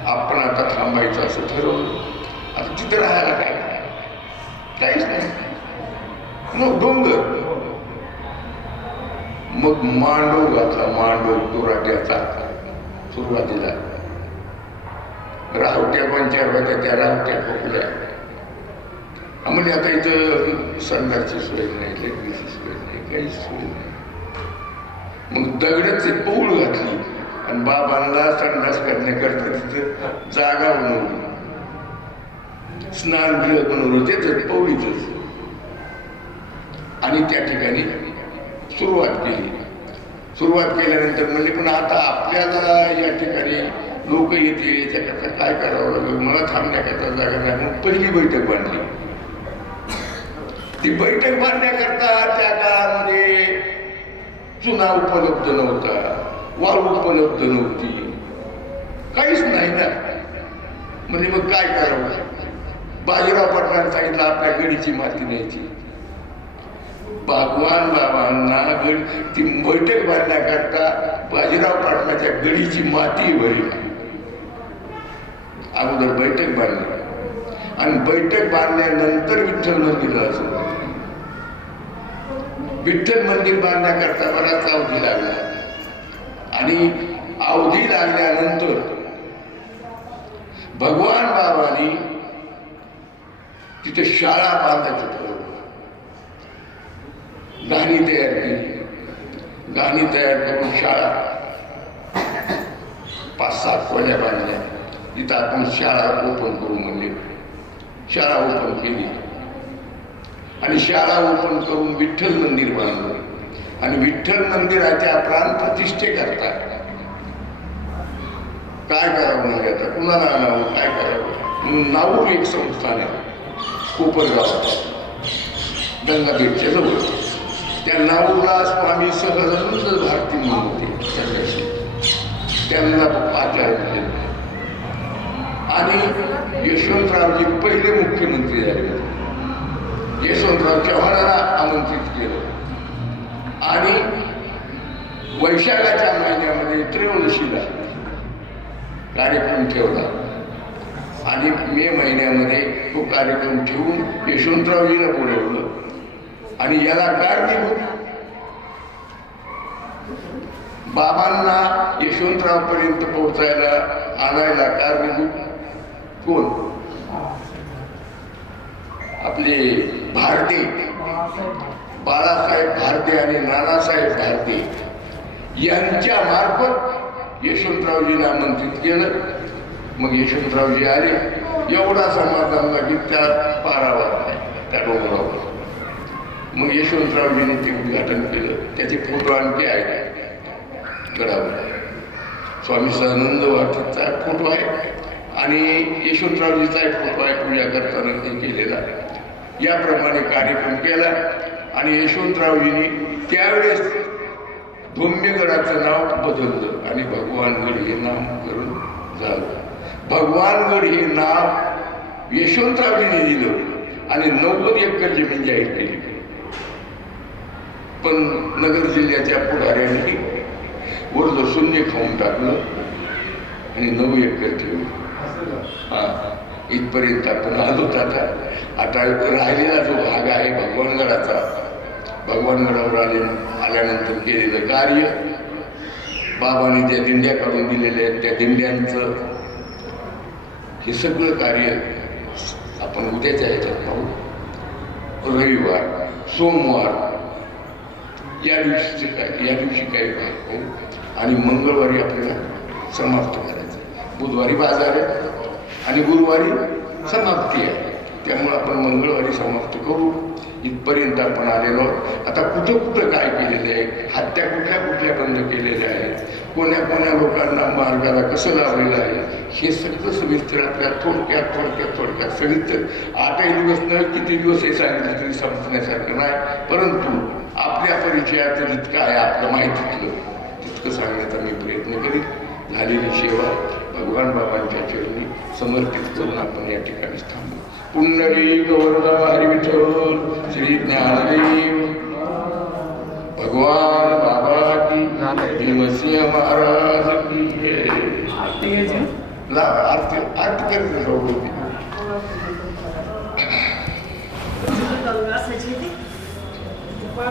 आपण आता थांबायचं असं ठरवलं. आता तिथं राहायला काय, काहीच नाही, मग डोंगर. मग मांडव घातला, मांडव दुराट्याचा. सुरुवातीला रावट्या 5-4 होत्या, त्या रावट्या खोकल्या. म्हणजे आता इथं संडासची सोय नाही, लेटरीची सोय नाही, काहीच सोय नाही. मग दगडाची पौळ घातली आणि बाबांना संडास करण्याकरता तिथं जागा बनवली, स्नानगृह बनवलं, त्याच पौळीच. आणि त्या ठिकाणी सुरुवात केली. सुरुवात केल्यानंतर म्हणजे पण आता आपल्याला या ठिकाणी लोक येते, त्याच्याकरता काय करावं लागेल, मला थांबण्याकरता जागा नाही. मग पहिली बैठक बांधली. ती बैठक बांधण्याकरता त्या काळामध्ये चुना उपलब्ध नव्हता, वाळू उपलब्ध नव्हती, काहीच नाही ना. म्हणजे मग काय करावं? बाजीराव पाटलांनी सांगितलं आपल्या गडीची माती न्यायची. भगवान बाबांना ती बैठक बांधण्याकरता बाजीराव पाटलाच्या गडीची माती भरली. अगोदर बैठक बांधली आणि बैठक बांधल्यानंतर विठ्ठल मंदिर असं. विठ्ठल मंदिर बांधण्याकरता बराच अवधी लागला आणि अवधी लागल्यानंतर भगवान बाबांनी तिथे शाळा बांधायचं ठरवलं. गाणी तयार केली. गाणी तयार करून शाळा 5-7 खोल्या बांधल्या. तिथं आपण शाळा ओपन करू म्हणले. शाळा ओपन केली आणि शाळा ओपन करून विठ्ठल मंदिर बांधलं आणि विठ्ठल मंदिराच्या प्राण प्रतिष्ठेकरता काय करावं म्हणजे आता कुणाला आणावं, काय करावं म्हणून नाऊर एक संस्थान आहे कोपरगाव गंगापेठच्या जवळ. त्या नाऊरला स्वामी सहजानंद भारती म्हणून होते त्याच्याशी. त्यांना आचार्य दिले आणि यशवंतरावजी पहिले मुख्यमंत्री झाले होते. यशवंतराव चव्हाणांना आमंत्रित केलं आणि वैशाखाच्या महिन्यामध्ये त्रयोदशीला कार्यक्रम ठेवला आणि मे महिन्यामध्ये तो कार्यक्रम ठेवून यशवंतरावजीला बोलवलं आणि याला कारणीभूत बाबांना यशवंतरावपर्यंत पोहोचायला आणायला कारणीभूत कोण? आपले भारती बाळासाहेब भारती आणि नानासाहेब भारती यांच्या मार्फत यशवंतरावजीला आमंत्रित केलं. मग यशवंतरावजी आले. एवढा समाधानला की त्या पारावर नाही त्या डोंगरावर. मग यशवंतरावजीने ते उद्घाटन केलं. त्याचे फोटो आणखी आहेत गडावर. स्वामी सदानंद भारतीचा फोटो आहे आणि यशवंतरावजीचा एक फोटो आहे पूजा करताना ते केलेला. याप्रमाणे कार्यक्रम केला आणि यशवंतरावजींनी त्यावेळेस धोम्यगडाचं नाव बदललं आणि भगवानगड हे नामकरण झालं. भगवानगड हे नाव यशवंतरावजींनी दिलं आणि 90 एकर जमीन जाहीर केली. पण नगर जिल्ह्याच्या पुढाऱ्यांनी वरलं शून्य खाऊन टाकलं आणि 9 एकर ठेवलं. इथपर्यंत आपण आलोत. आता राहिलेला जो भाग आहे भगवानगडाचा, भगवानगडावर आल्यानंतर केलेलं कार्य, बाबांनी ज्या दिंड्या काढून दिलेल्या आहेत त्या दिंड्यांचं हे सगळं कार्य आपण उद्याच्या ह्याच्यात पाहू. रविवार, सोमवार या दिवशी काही पाहू आणि मंगळवारी आपल्याला समाप्त करायचं. बुधवारी बाजार आहे आणि गुरुवारी समाप्ती आहे. त्यामुळे आपण मंगळवारी समाप्त करू. इथपर्यंत आपण आलेलो. आता कुठं कुठं काय केलेलं आहे, हत्या कुठल्या कुठल्या बंद केलेल्या आहेत, कोण्या कोण्या लोकांना मार्गाला कसं लावलेलं आहे, हे सगळं सविस्तर आपल्या थोडक्यात सविस्तर 8 दिवस न किती दिवस हे सांगितलं तरी संपण्यासारखं नाही. परंतु आपल्या परिचयाचं जितकं आहे, आपलं माहितीतलं तितकं सांगण्याचा मी प्रयत्न करीन. झालेली सेवा भगवान बाबांच्या चरणी समर्पित करून आपण या ठिकाणी थांबू. पुंडलिक वरदा हरी विठ्ठल श्री ज्ञानदेव भगवान बाबा की भीमसिंह महाराज की जय. आरती करते